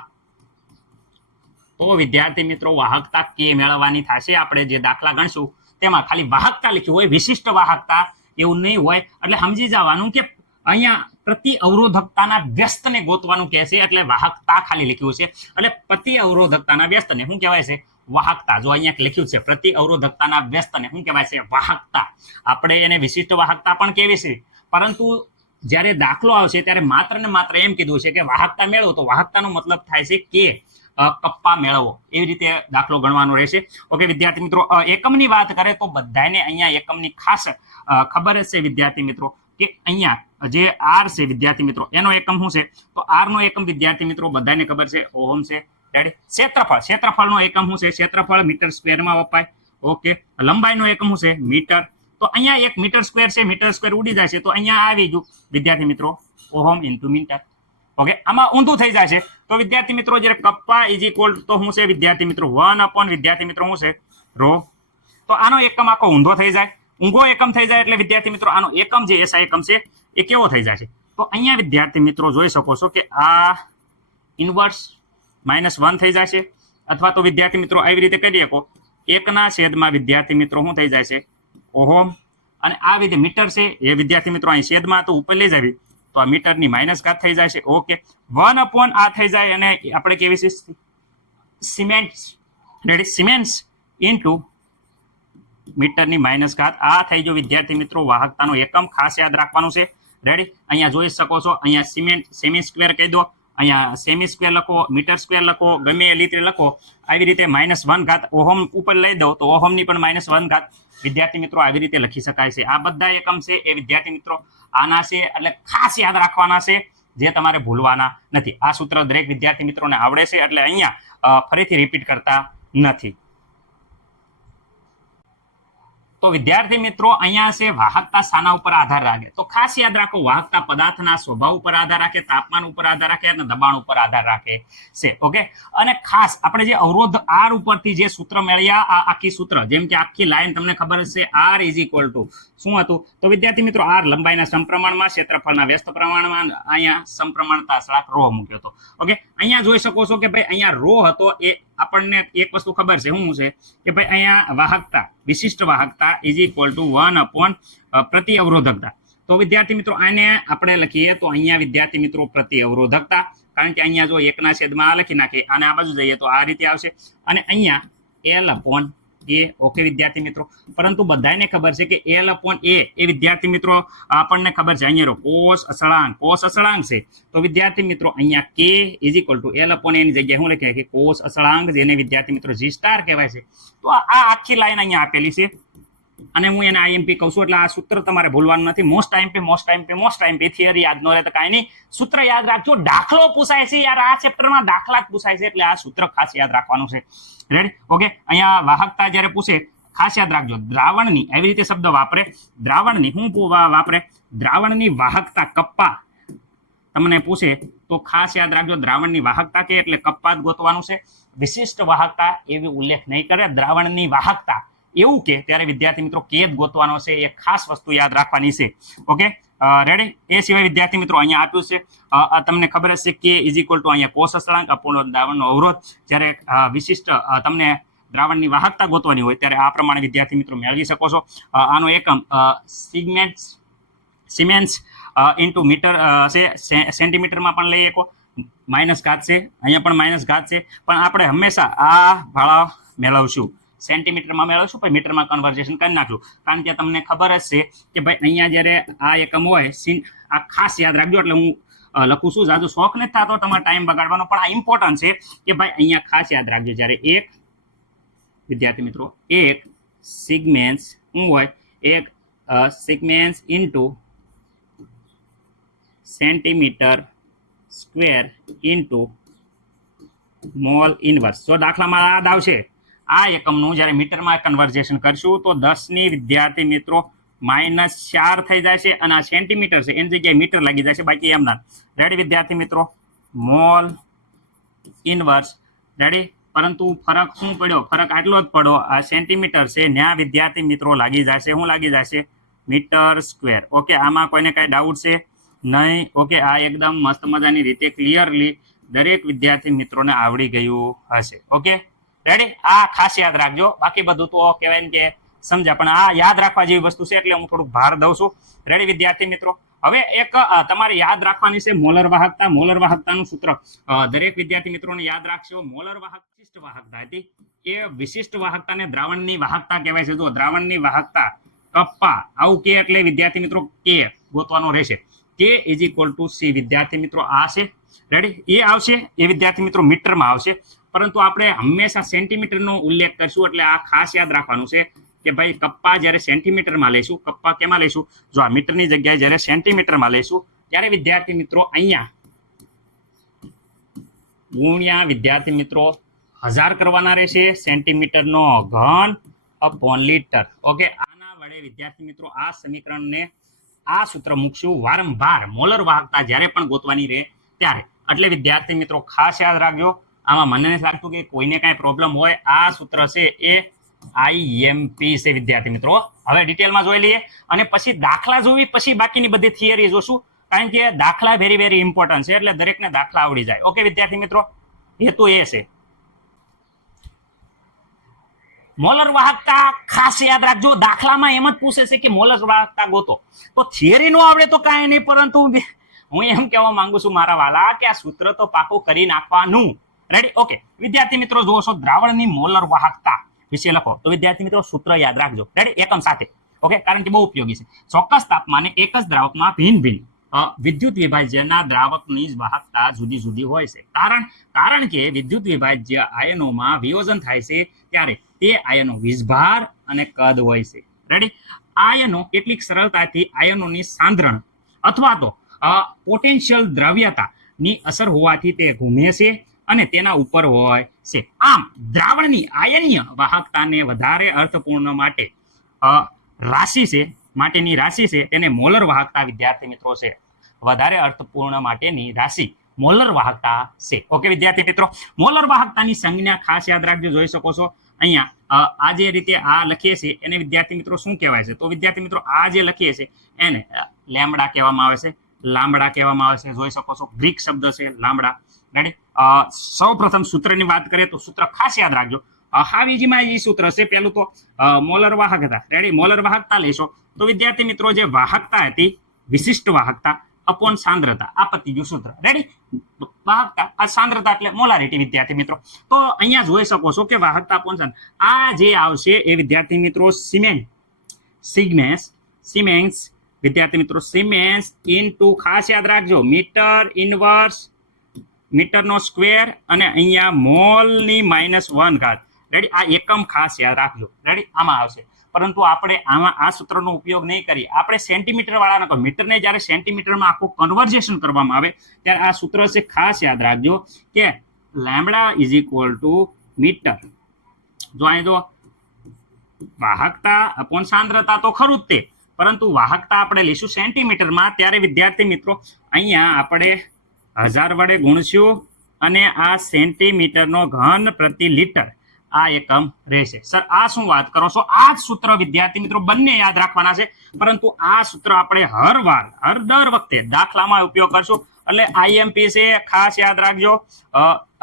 તો વિદ્યાર્થી મિત્રો વાહકતા કે મેળવવાની થશે. આપણે જે દાખલા ગણશું તેમાં ખાલી વાહકતા લખ્યું હોય, વિશિષ્ટ વાહકતા એવું નહીં હોય. એટલે સમજી જવાનું કે અહીંયા પ્રતિ અવરોધકતાના વ્યસ્તને ગોતવાનું કહે છે, એટલે વાહકતા ખાલી લખ્યું છે. એટલે પ્રતિ અવરોધકતાના વ્યસ્તને શું કહેવાય છે? વાહકતા. જો અહીંયા લખ્યું છે પ્રતિ અવરોધકતાના વ્યસ્તને શું કહેવાય છે? વાહકતા. આપણે એને વિશિષ્ટ વાહકતા પણ કહેવી છે, પરંતુ જ્યારે દાખલો આવશે ત્યારે માત્ર ને માત્ર એમ કીધું છે કે વાહકતા મેળવો, તો વાહકતાનો મતલબ થાય છે કે કપ્પા મેળવો. એવી રીતે દાખલો ગણવાનો રહેશે. ઓકે વિદ્યાર્થી મિત્રો, એકમની વાત કરે તો બધાને અહીંયા એકમની ખાસ ખબર જ છે વિદ્યાર્થી મિત્રો કે અહીંયા જે આર છે વિદ્યાર્થી મિત્રો એનો એકમ શું છે? તો આર નો એકમ વિદ્યાર્થી મિત્રો બધાને ખબર છે ઓહમ છે. રેડી? ક્ષેત્રફળનો એકમ શું છે? ક્ષેત્રફળ મીટર સ્ક્વેરમાં વપાય. ઓકે. લંબાઈનો એકમ શું છે? મીટર. તો અહીંયા એક મીટર સ્ક્વેર છે, મીટર સ્ક્વેર ઉડી જાય છે, તો અહીંયા આવી ગયું વિદ્યાર્થી મિત્રો ઓહમ ઇન્ટુ મીટર. ઓકે. આમાં ઊંધું થઈ જાય છે તો વિદ્યાર્થી મિત્રો જ્યારે કપ્પા ઇઝ ઇક્વલ તો શું છે વિદ્યાર્થી મિત્રો 1 વિદ્યાર્થી મિત્રો શું છે? રો. તો આનો એકમ આખો ઊંધો થઈ જાય. ઊંઘો એકમ થઈ જાય એટલે વિદ્યાર્થી મિત્રો આનો એકમ જે એસઆઈ એકમ છે એ કેવો થઈ જાય છે? તો અહીંયા વિદ્યાર્થી મિત્રો જોઈ શકો છો કે આ ઇન્વર્સ -1 થઈ જાય છે, અથવા તો વિદ્યાર્થી મિત્રો આવી રીતે કરી શકો 1/છેદમાં વિદ્યાર્થી મિત્રો શું થઈ જાય છે? ઓહમ. અને આ રીતે મીટર છે એ વિદ્યાર્થી મિત્રો અહીં છેદમાં તો ઉપર લઈ જાવી તો આ મીટરની માઇનસ ઘાત થઈ જાય છે. ઓકે. 1 આ થઈ જાય અને આપણે કેવી છે? સિમેન્ટ્સ. રેડી? સિમેન્ટ્સ ઇન્ટુ મીટરની માઇનસ ઘાત આ થઈ ગયો વિદ્યાર્થી મિત્રો વાહકતાનો એકમ. ખાસ યાદ રાખવાનું છે. રેડી? અહીંયા જોઈ શકો છો, અહીંયા સેમી સ્ક્વેર કહી દો, અહીંયા સેમી સ્ક્વેર લખો, મીટર સ્ક્વેર લખો, ગમે એ રીતે લખો. આવી રીતે -1 ઘાત ઓહમ ઉપર લઈ દો તો ઓહમની પણ -1 ઘાત વિદ્યાર્થી મિત્રો આવી રીતે લખી શકાય છે. આ બધા એકમ છે એ વિદ્યાર્થી મિત્રો આના છે, એટલે ખાસ યાદ રાખવાના છે, જે તમારે ભૂલવાના નથી. આ સૂત્ર દરેક વિદ્યાર્થી મિત્રોને આવડે છે, એટલે અહીંયા ફરીથી રિપીટ કરતા નથી. તો વિદ્યાર્થી મિત્રો અહીંયા છે વાહકતા શાના ઉપર આધાર રાખે? તો ખાસ યાદ રાખો, વાહકતા પદાર્થના સ્વભાવ ઉપર આધાર રાખે, તાપમાન ઉપર આધાર રાખે અને દબાણ ઉપર આધાર રાખે છે. ઓકે. અને ખાસ આપણે જે અવરોધ આર ઉપરથી જે સૂત્ર મેળવ્યા, આ આખી સૂત્ર, જેમ કે આખી લાઈન તમને ખબર છે આર ઇઝ ઇક્વલ ટુ શું હતું? તો વિદ્યાર્થી મિત્રો આર લંબાઈના સમપ્રમાણમાં, ક્ષેત્રફળના વ્યસ્ત પ્રમાણમાં, અહીંયા સમપ્રમાણતા સળાક રો મૂક્યો હતો. ઓકે. અહીંયા જોઈ શકો છો કે ભાઈ અહીંયા રો હતો એ આપણને એક વસ્તુ ખબર છે શું છે કે ભાઈ અહીંયા વાહકતા, વિશિષ્ટ વાહકતા ઇઝ ઇક્વલ ટુ 1 પ્રતિ અવરોધકતા. તો વિદ્યાર્થી મિત્રો આને આપણે લખીએ તો અહીંયા વિદ્યાર્થી મિત્રો પ્રતિ અવરોધકતા, કારણ કે અહીંયા જો 1/છેદમાં લખી નાખીએ અને આ બાજુ જઈએ તો આ રીતે આવશે, અને અહીંયા L/A. ઓકે વિદ્યાર્થી મિત્રો, પરંતુ બધાને ખબર છે કે L/A એ વિદ્યાર્થી મિત્રો આપણને ખબર છે અહીંયા કોસ અસળાંક છે. તો વિદ્યાર્થી મિત્રો અહીંયા K is equal two L/A ની જગ્યાએ શું લખાય કે કોસ અસળાંક, જેને વિદ્યાર્થી મિત્રો G સ્ટાર કહેવાય છે. તો આ આખી લાઈન અહીંયા આપેલી છે, અને હું એને IMP કહું છું, એટલે આ સૂત્ર તમારે ભૂલવાનું નથી. મોસ્ટ IMP થિયરી યાદ ન રહે તો કાંઈ નહીં, સૂત્ર યાદ રાખજો. દાખલો પૂછાય છે યાર, આ ચેપ્ટરમાં દાખલા જ પૂછાય છે, એટલે આ સૂત્ર ખાસ યાદ રાખવાનું છે. રેડી? ઓકે. અહીંયા વાહકતા જ્યારે પૂછે ખાસ યાદ રાખજો, દ્રાવણની આવી રીતે શબ્દ વાપરે, દ્રાવણની શું વાપરે? દ્રાવણની વાહકતા કપ્પા તમને પૂછે તો ખાસ યાદ રાખજો, દ્રાવણની વાહકતા કે એટલે કપ્પા જ ગોતવાનું છે. વિશિષ્ટ વાહકતા એવી ઉલ્લેખ નહીં કરે, દ્રાવણની વાહકતા એવું કે ત્યારે વિદ્યાર્થી મિત્રો કે જ ગોતવાનો છે. એ ખાસ વસ્તુ યાદ રાખવાની છે. ઓકે. રેડી? એ સિવાય વિદ્યાર્થી મિત્રો અહીંયા આપ્યું છે તમને ખબર હશે કે ઇઝ ઇક્વલ ટુ અહીંયા કોષ અસળાંક અપૂર્ણ દ્રાવણનો અવરોધ. જ્યારે વિશિષ્ટ તમને દ્રાવણની વાહકતા ગોતવાની હોય ત્યારે આ પ્રમાણે વિદ્યાર્થી મિત્રો મેળવી શકો છો. આનો એકમ સિમેન્સ ઇન્ટુ મીટર છે, સેન્ટીમીટરમાં પણ લઈ શકો. માઇનસ ઘાત છે, અહીંયા પણ માઇનસ ઘાત છે, પણ આપણે હંમેશા આ ભાળા મેળવશું, સેન્ટીમીટરમાં મેળવશું, પછી મીટરમાં કન્વર્ઝેશન કરી નાખશું, કારણ કે તમને ખબર જ છે કે ભાઈ અહીંયા જ્યારે આ એકમ હોય, આ ખાસ યાદ રાખજો. એટલે હું લખું છું, જાજુ શોખ નથી થતો તમારે ટાઈમ બગાડવાનો, પણ આ ઇમ્પોર્ટન્ટ છે કે ભાઈ અહીંયા ખાસ યાદ રાખજો. જ્યારે એક વિદ્યાર્થી મિત્રો એક સિગમેન્સ શું હોય? એક siemens into centimetre square into mole inverse. જો દાખલામાં યાદ આવશે, આ એકમનું જ્યારે મીટરમાં કન્વર્ઝેશન કરશું તો 10 ની વિદ્યાર્થી મિત્રો -4 થઈ જાય છે, અને આ સેન્ટીમીટર છે એની જગ્યાએ મીટર લાગી જાય છે, બાકી એમના. રેડી વિદ્યાર્થી મિત્રો? Mall inverse. રેડી? પરંતુ ફરક શું પડ્યો? ફરક આટલો જ પડ્યો. આ સેન્ટીમીટર છે ન્યા વિદ્યાર્થી મિત્રો લાગી જશે. શું લાગી જશે? Metre square. ઓકે, આમાં કોઈને કઈ ડાઉટ છે? નહીં. ઓકે, આ એકદમ મસ્ત મજાની રીતે ક્લિયરલી દરેક વિદ્યાર્થી મિત્રોને આવડી ગયું હશે. Okay, ready? આ ખાસ યાદ રાખજો. બાકી બધું તો કહેવાય ને કે સમજ્યા, પણ આ યાદ રાખવા જેવી વસ્તુ છે એટલે હું થોડુંક ભાર દઉં છું. રેડી વિદ્યાર્થી મિત્રો? હવે એક તમારે યાદ રાખવાની છે મોલર વાહકતા. મોલર વાહકતાનું સૂત્ર દરેક વિદ્યાર્થી મિત્રોને યાદ રાખશો. મોલર વાહક વિશિષ્ટ વાહકતા હતી. એ વિશિષ્ટ વાહકતાને દ્રાવણની વાહકતા કહેવાય છે. જો દ્રાવણની વાહકતા કપ્પા આવું કે એટલે વિદ્યાર્થી મિત્રો કે ગોતવાનો રહેશે. કે ઇઝ ઇક્વલ ટુ સી. વિદ્યાર્થી મિત્રો આ છે. રેડી? એ આવશે. એ વિદ્યાર્થી મિત્રો મીટરમાં આવશે, પરંતુ આપણે હંમેશા સેન્ટીમીટરનો ઉલ્લેખ કરશું. એટલે આ ખાસ યાદ રાખવાનું છે કે ભાઈ કપ્પા જ્યારે સેન્ટીમીટરમાં લઈશું, કપ્પા કેમાં લઈશું? જો આ મીટરની જગ્યાએ જ્યારે સેન્ટીમીટરમાં લઈશું ત્યારે વિદ્યાર્થી મિત્રો અહીંયા ગુણ્યા વિદ્યાર્થી મિત્રો 1000 કરવાના રહેશે. સેન્ટીમીટરનો ઘન અપોન લીટર. ઓકે, આના વડે વિદ્યાર્થી મિત્રો આ સમીકરણને આ સૂત્ર મૂકશું વારંવાર મોલર વાહકતા જ્યારે પણ ગોતવાની રહે ત્યારે. એટલે વિદ્યાર્થી મિત્રો ખાસ યાદ રાખજો. આમાં મને નથી લાગતું કે કોઈને કાંઈ પ્રોબ્લેમ હોય. આ સૂત્ર છે એ IMP છે વિદ્યાર્થી મિત્રો. હવે ડિટેલમાં જોઈ લઈએ અને પછી દાખલા જોવી, પછી બાકીની બધી થિયરી જોશું, કારણ કે દાખલા વેરી ઇમ્પોર્ટન્ટ છે. એટલે દરેકને દાખલા આવડી જાય. ઓકે વિદ્યાર્થી મિત્રો, હેતુ એ છે. મોલર વાહકતા ખાસ યાદ રાખજો. દાખલામાં એમ જ પૂછે છે કે મોલર વાહકતા ગોતો. તો થિયરી નો આવડે તો કાંઈ નહીં, પરંતુ હું એમ કહેવા માંગુ છું મારા વાલા કે આ સૂત્ર તો પાકું કરી નાખવાનું. રેડી? ઓકે વિદ્યાર્થી મિત્રો, જુઓ છો દ્રાવણની મોલર વાહકતા વિશે લખો તો વિદ્યાર્થી મિત્રો સૂત્ર યાદ રાખજો. રેડી? એકમ સાથે. ઓકે, કારણ કે બહુ ઉપયોગી છે. ચોક્કસ તાપમાને એક જ દ્રાવકમાં ભિન્ન વિદ્યુત વિભાજ્યના દ્રાવકની જ વાહકતા જુદી જુદી હોય છે. કારણ કે વિદ્યુત વિભાજ્ય આયનોમાં વિયોજન થાય છે ત્યારે તે આયનો વીજભાર અને કદ હોય છે. રેડી? આયનો કેટલીક સરળતાથી આયનોની સાંદ્રણ અથવા તો પોટેન્શિયલ દ્રવ્યતાની અસર હોવાથી તે ઘૂમે છે અને તેના ઉપર હોય છે. આમ દ્રાવણની આયનીય વાહકતાને વધારે અર્થપૂર્ણ માટેની રાશિ છે તેને મોલર વાહકતા વિદ્યાર્થી મિત્રો છે. વધારે અર્થપૂર્ણ માટેની રાશિ મોલર વાહકતા છે. ઓકે વિદ્યાર્થી મિત્રો, મોલર વાહકતાની સંજ્ઞા ખાસ યાદ રાખજો. જોઈ શકો છો અહીંયા આ જે રીતે આ લખીએ છીએ એને વિદ્યાર્થી મિત્રો શું કહેવાય છે? તો વિદ્યાર્થી મિત્રો આ જે લખીએ છીએ એને લેમ્બડા કહેવામાં આવે છે, લાંબડા કહેવામાં આવે છે. જોઈ શકો છો ગ્રીક શબ્દ છે લાંબડા. રેડી? સૌ પ્રથમ સૂત્રની વાત કરીએ તો સૂત્ર ખાસ યાદ રાખજો. હાવીજીમાં એ સૂત્ર છે. પહેલું તો મોલર વાહકતા. રેડી? મોલર વાહકતા લેશો તો વિદ્યાર્થી મિત્રો જે વાહકતા હતી વિશિષ્ટ વાહકતા અપોન સાંદ્રતા, આ પતી ગયું સૂત્ર. રેડી? વાહકતા આ સાંદ્રતા એટલે મોલારિટી વિદ્યાર્થી મિત્રો. તો અહીંયા જોઈ શકો છો કે વાહકતા અપોન આ જે આવશે એ વિદ્યાર્થી મિત્રો સિમેન્સ વિદ્યાર્થી મિત્રો સિમેન્સ ઇનટુ ખાસ યાદ રાખજો મીટર ઇનવર્સ મીટરનો સ્ક્વેર અને અહીંયા મોલની -1 રેડી? આ એકમ ખાસ યાદ રાખજો. રેડી? આમાં આવશે, પરંતુ આપણે આમાં આ સૂત્રનો ઉપયોગ નહીં કરીએ. આપણે સેન્ટીમીટર વાળાનો મીટરને જ્યારે સેન્ટીમીટરમાં આખું કન્વર્ઝેશન કરવામાં આવે ત્યારે આ સૂત્ર છે. ખાસ યાદ રાખજો કે lambda is equal to metre. જો અહીં જો વાહકતા અપોન સાંદ્રતા તો ખરું જ તે, પરંતુ વાહકતા આપણે લઈશું સેન્ટીમીટરમાં ત્યારે વિદ્યાર્થી મિત્રો અહીંયા આપણે 1000 વડે ગુણશું અને આ સેન્ટીમીટરનો ઘન પ્રતિ લીટર આ એકમ રહેશે. સર આ શું વાત કરો છો? આ જ સૂત્ર વિદ્યાર્થી મિત્રો બંને યાદ રાખવાના છે, પરંતુ આ સૂત્ર આપણે દર વખતે દાખલામાં ઉપયોગ કરશું. એટલે IMP છે, ખાસ યાદ રાખજો.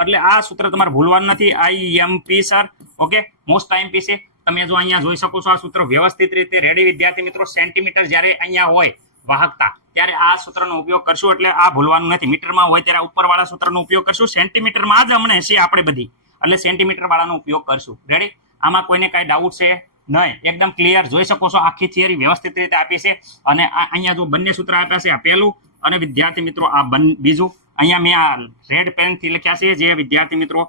એટલે આ સૂત્ર તમારે ભૂલવાનું નથી. IMP sir. Okay, most IMP છે. તમે જો અહીંયા જોઈ શકો છો આ સૂત્ર વ્યવસ્થિત રીતે. રેડી વિદ્યાર્થી મિત્રો? સેન્ટીમીટર જ્યારે અહીંયા હોય વાહકતા ત્યારે આ સૂત્રનો ઉપયોગ કરશું, એટલે આ ભૂલવાનું નથી. મીટરમાં હોય ત્યારે ઉપરવાળા સૂત્રનો ઉપયોગ કરશું. સેન્ટીમીટરમાં જ હમણાં છે આપણે બધી, એટલે સેન્ટીમીટર વાળાનો ઉપયોગ કરશું. રેડી? આમાં કોઈને કાંઈ ડાઉટ છે? નહીં. એકદમ ક્લિયર. જોઈ શકો છો આખી થિયરી વ્યવસ્થિત રીતે આપી છે. અને અહીંયા જો બંને સૂત્ર આપ્યા છે, આ પહેલું અને વિદ્યાર્થી મિત્રો આ બીજું. અહીંયા મેં આ રેડ પેનથી લખ્યા છે જે વિદ્યાર્થી મિત્રો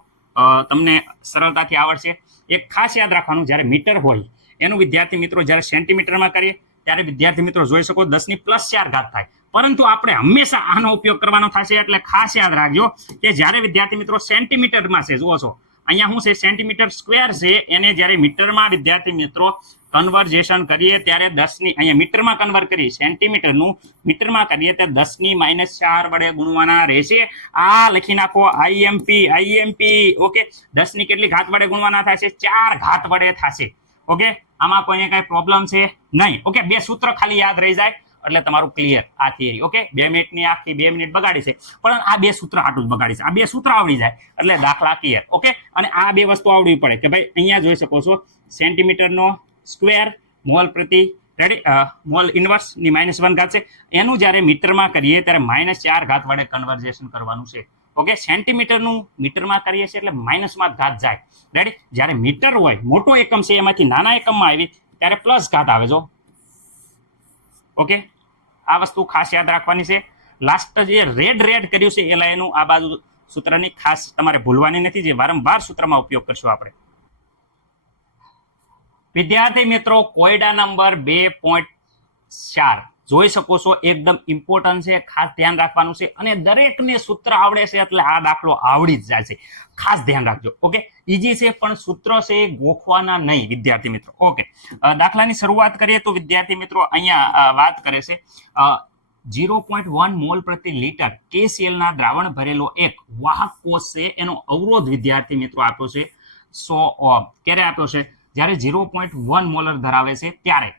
તમને સરળતાથી આવડશે. એક ખાસ યાદ રાખવાનું, જ્યારે મીટર હોય એનું વિદ્યાર્થી મિત્રો જ્યારે સેન્ટીમીટરમાં કરીએ ત્યારે વિદ્યાર્થી મિત્રો જોઈ શકો 10⁻⁴ થાય, પરંતુ આપણે હંમેશા આનો ઉપયોગ કરવાનો થશે. એટલે ખાસ યાદ રાખજો કે જ્યારે વિદ્યાર્થી મિત્રો સેન્ટીમીટરમાં છે, જુઓ છો અહીંયા શું છે સેન્ટીમીટર સ્ક્વેર છે એને જ્યારે મીટરમાં વિદ્યાર્થી મિત્રો કન્વર્ઝેશન કરીએ ત્યારે 10 ની અહીંયા મીટરમાં કન્વર્ટ કરીએ સેન્ટીમીટરનું મીટરમાં કરીએ તો 10 ની -4 વડે ગુણવાના રહેશે. આ લખી નાખો આઈએમપી ઓકે 10 ની કેટલી ઘાત વડે ગુણવાના થશે 4 ઘાત વડે થશે. ઓકે આમાં કોઈને કઈ પ્રોબ્લેમ છે નહીં. ઓકે બે સૂત્ર ખાલી યાદ રહી જાય એટલે તમારું ક્લિયર આ થિયરી. ઓકે 2 મિનિટની આખી 2 મિનિટ બગાડી છે પણ આ બે સૂત્ર આટલું જ બગાડી છે. આ બે સૂત્ર આવડી જાય એટલે દાખલા ક્લિયર. ઓકે અને આ બે વસ્તુ આવડવી પડે કે ભાઈ અહીંયા જોઈ શકો છો સેન્ટીમીટરનો સ્ક્વેર મોલ પ્રતિ રેડી મોલ ઇન્વર્સ ની -1 ઘાત છે એનું જ્યારે મીટરમાં કરીએ ત્યારે -4 ઘાત વડે કન્વર્ઝેશન કરવાનું છે. ઓકે સેન્ટીમીટરનું મીટરમાં કરીએ છીએ એટલે માઇનસમાં ઘાત જાય રેડી. જ્યારે મીટર હોય મોટો એકમ છે એમાંથી નાના એકમમાં આવી ત્યારે પ્લસ ઘાત આવે જો. ઓકે આ વસ્તુ ખાસ યાદ રાખવાની છે. લાસ્ટ જે રેડ કર્યું છે એ લાઈનનું આ બાજુ સૂત્રની ખાસ તમારે ભૂલવાની નથી જે વારંવાર સૂત્રમાં ઉપયોગ કરશું આપણે. વિદ્યાર્થી મિત્રો કોયડા નંબર 2.4 જોઈ શકો છો એકદમ ઇમ્પોર્ટન્ટ છે ખાસ ધ્યાન રાખવાનું છે અને દરેકને સૂત્ર આવડે છે એટલે આ દાખલો આવડી જ જાય છે ખાસ ધ્યાન રાખજો. ઓકે ઈઝી છે પણ સૂત્ર છે ગોખવાના નહીં વિદ્યાર્થી મિત્રો. ઓકે દાખલાની શરૂઆત કરીએ તો વિદ્યાર્થી મિત્રો અહીંયા વાત કરે છે 0.1 મોલ પ્રતિ લીટર KCl ના દ્રાવણ ભરેલો એક વાહક કોષ છે એનો અવરોધ વિદ્યાર્થી મિત્રો આપ્યો છે 100 ઓહ્મ. ક્યારે આપ્યો છે જ્યારે 0.1 મોલર ધરાવે છે ત્યારે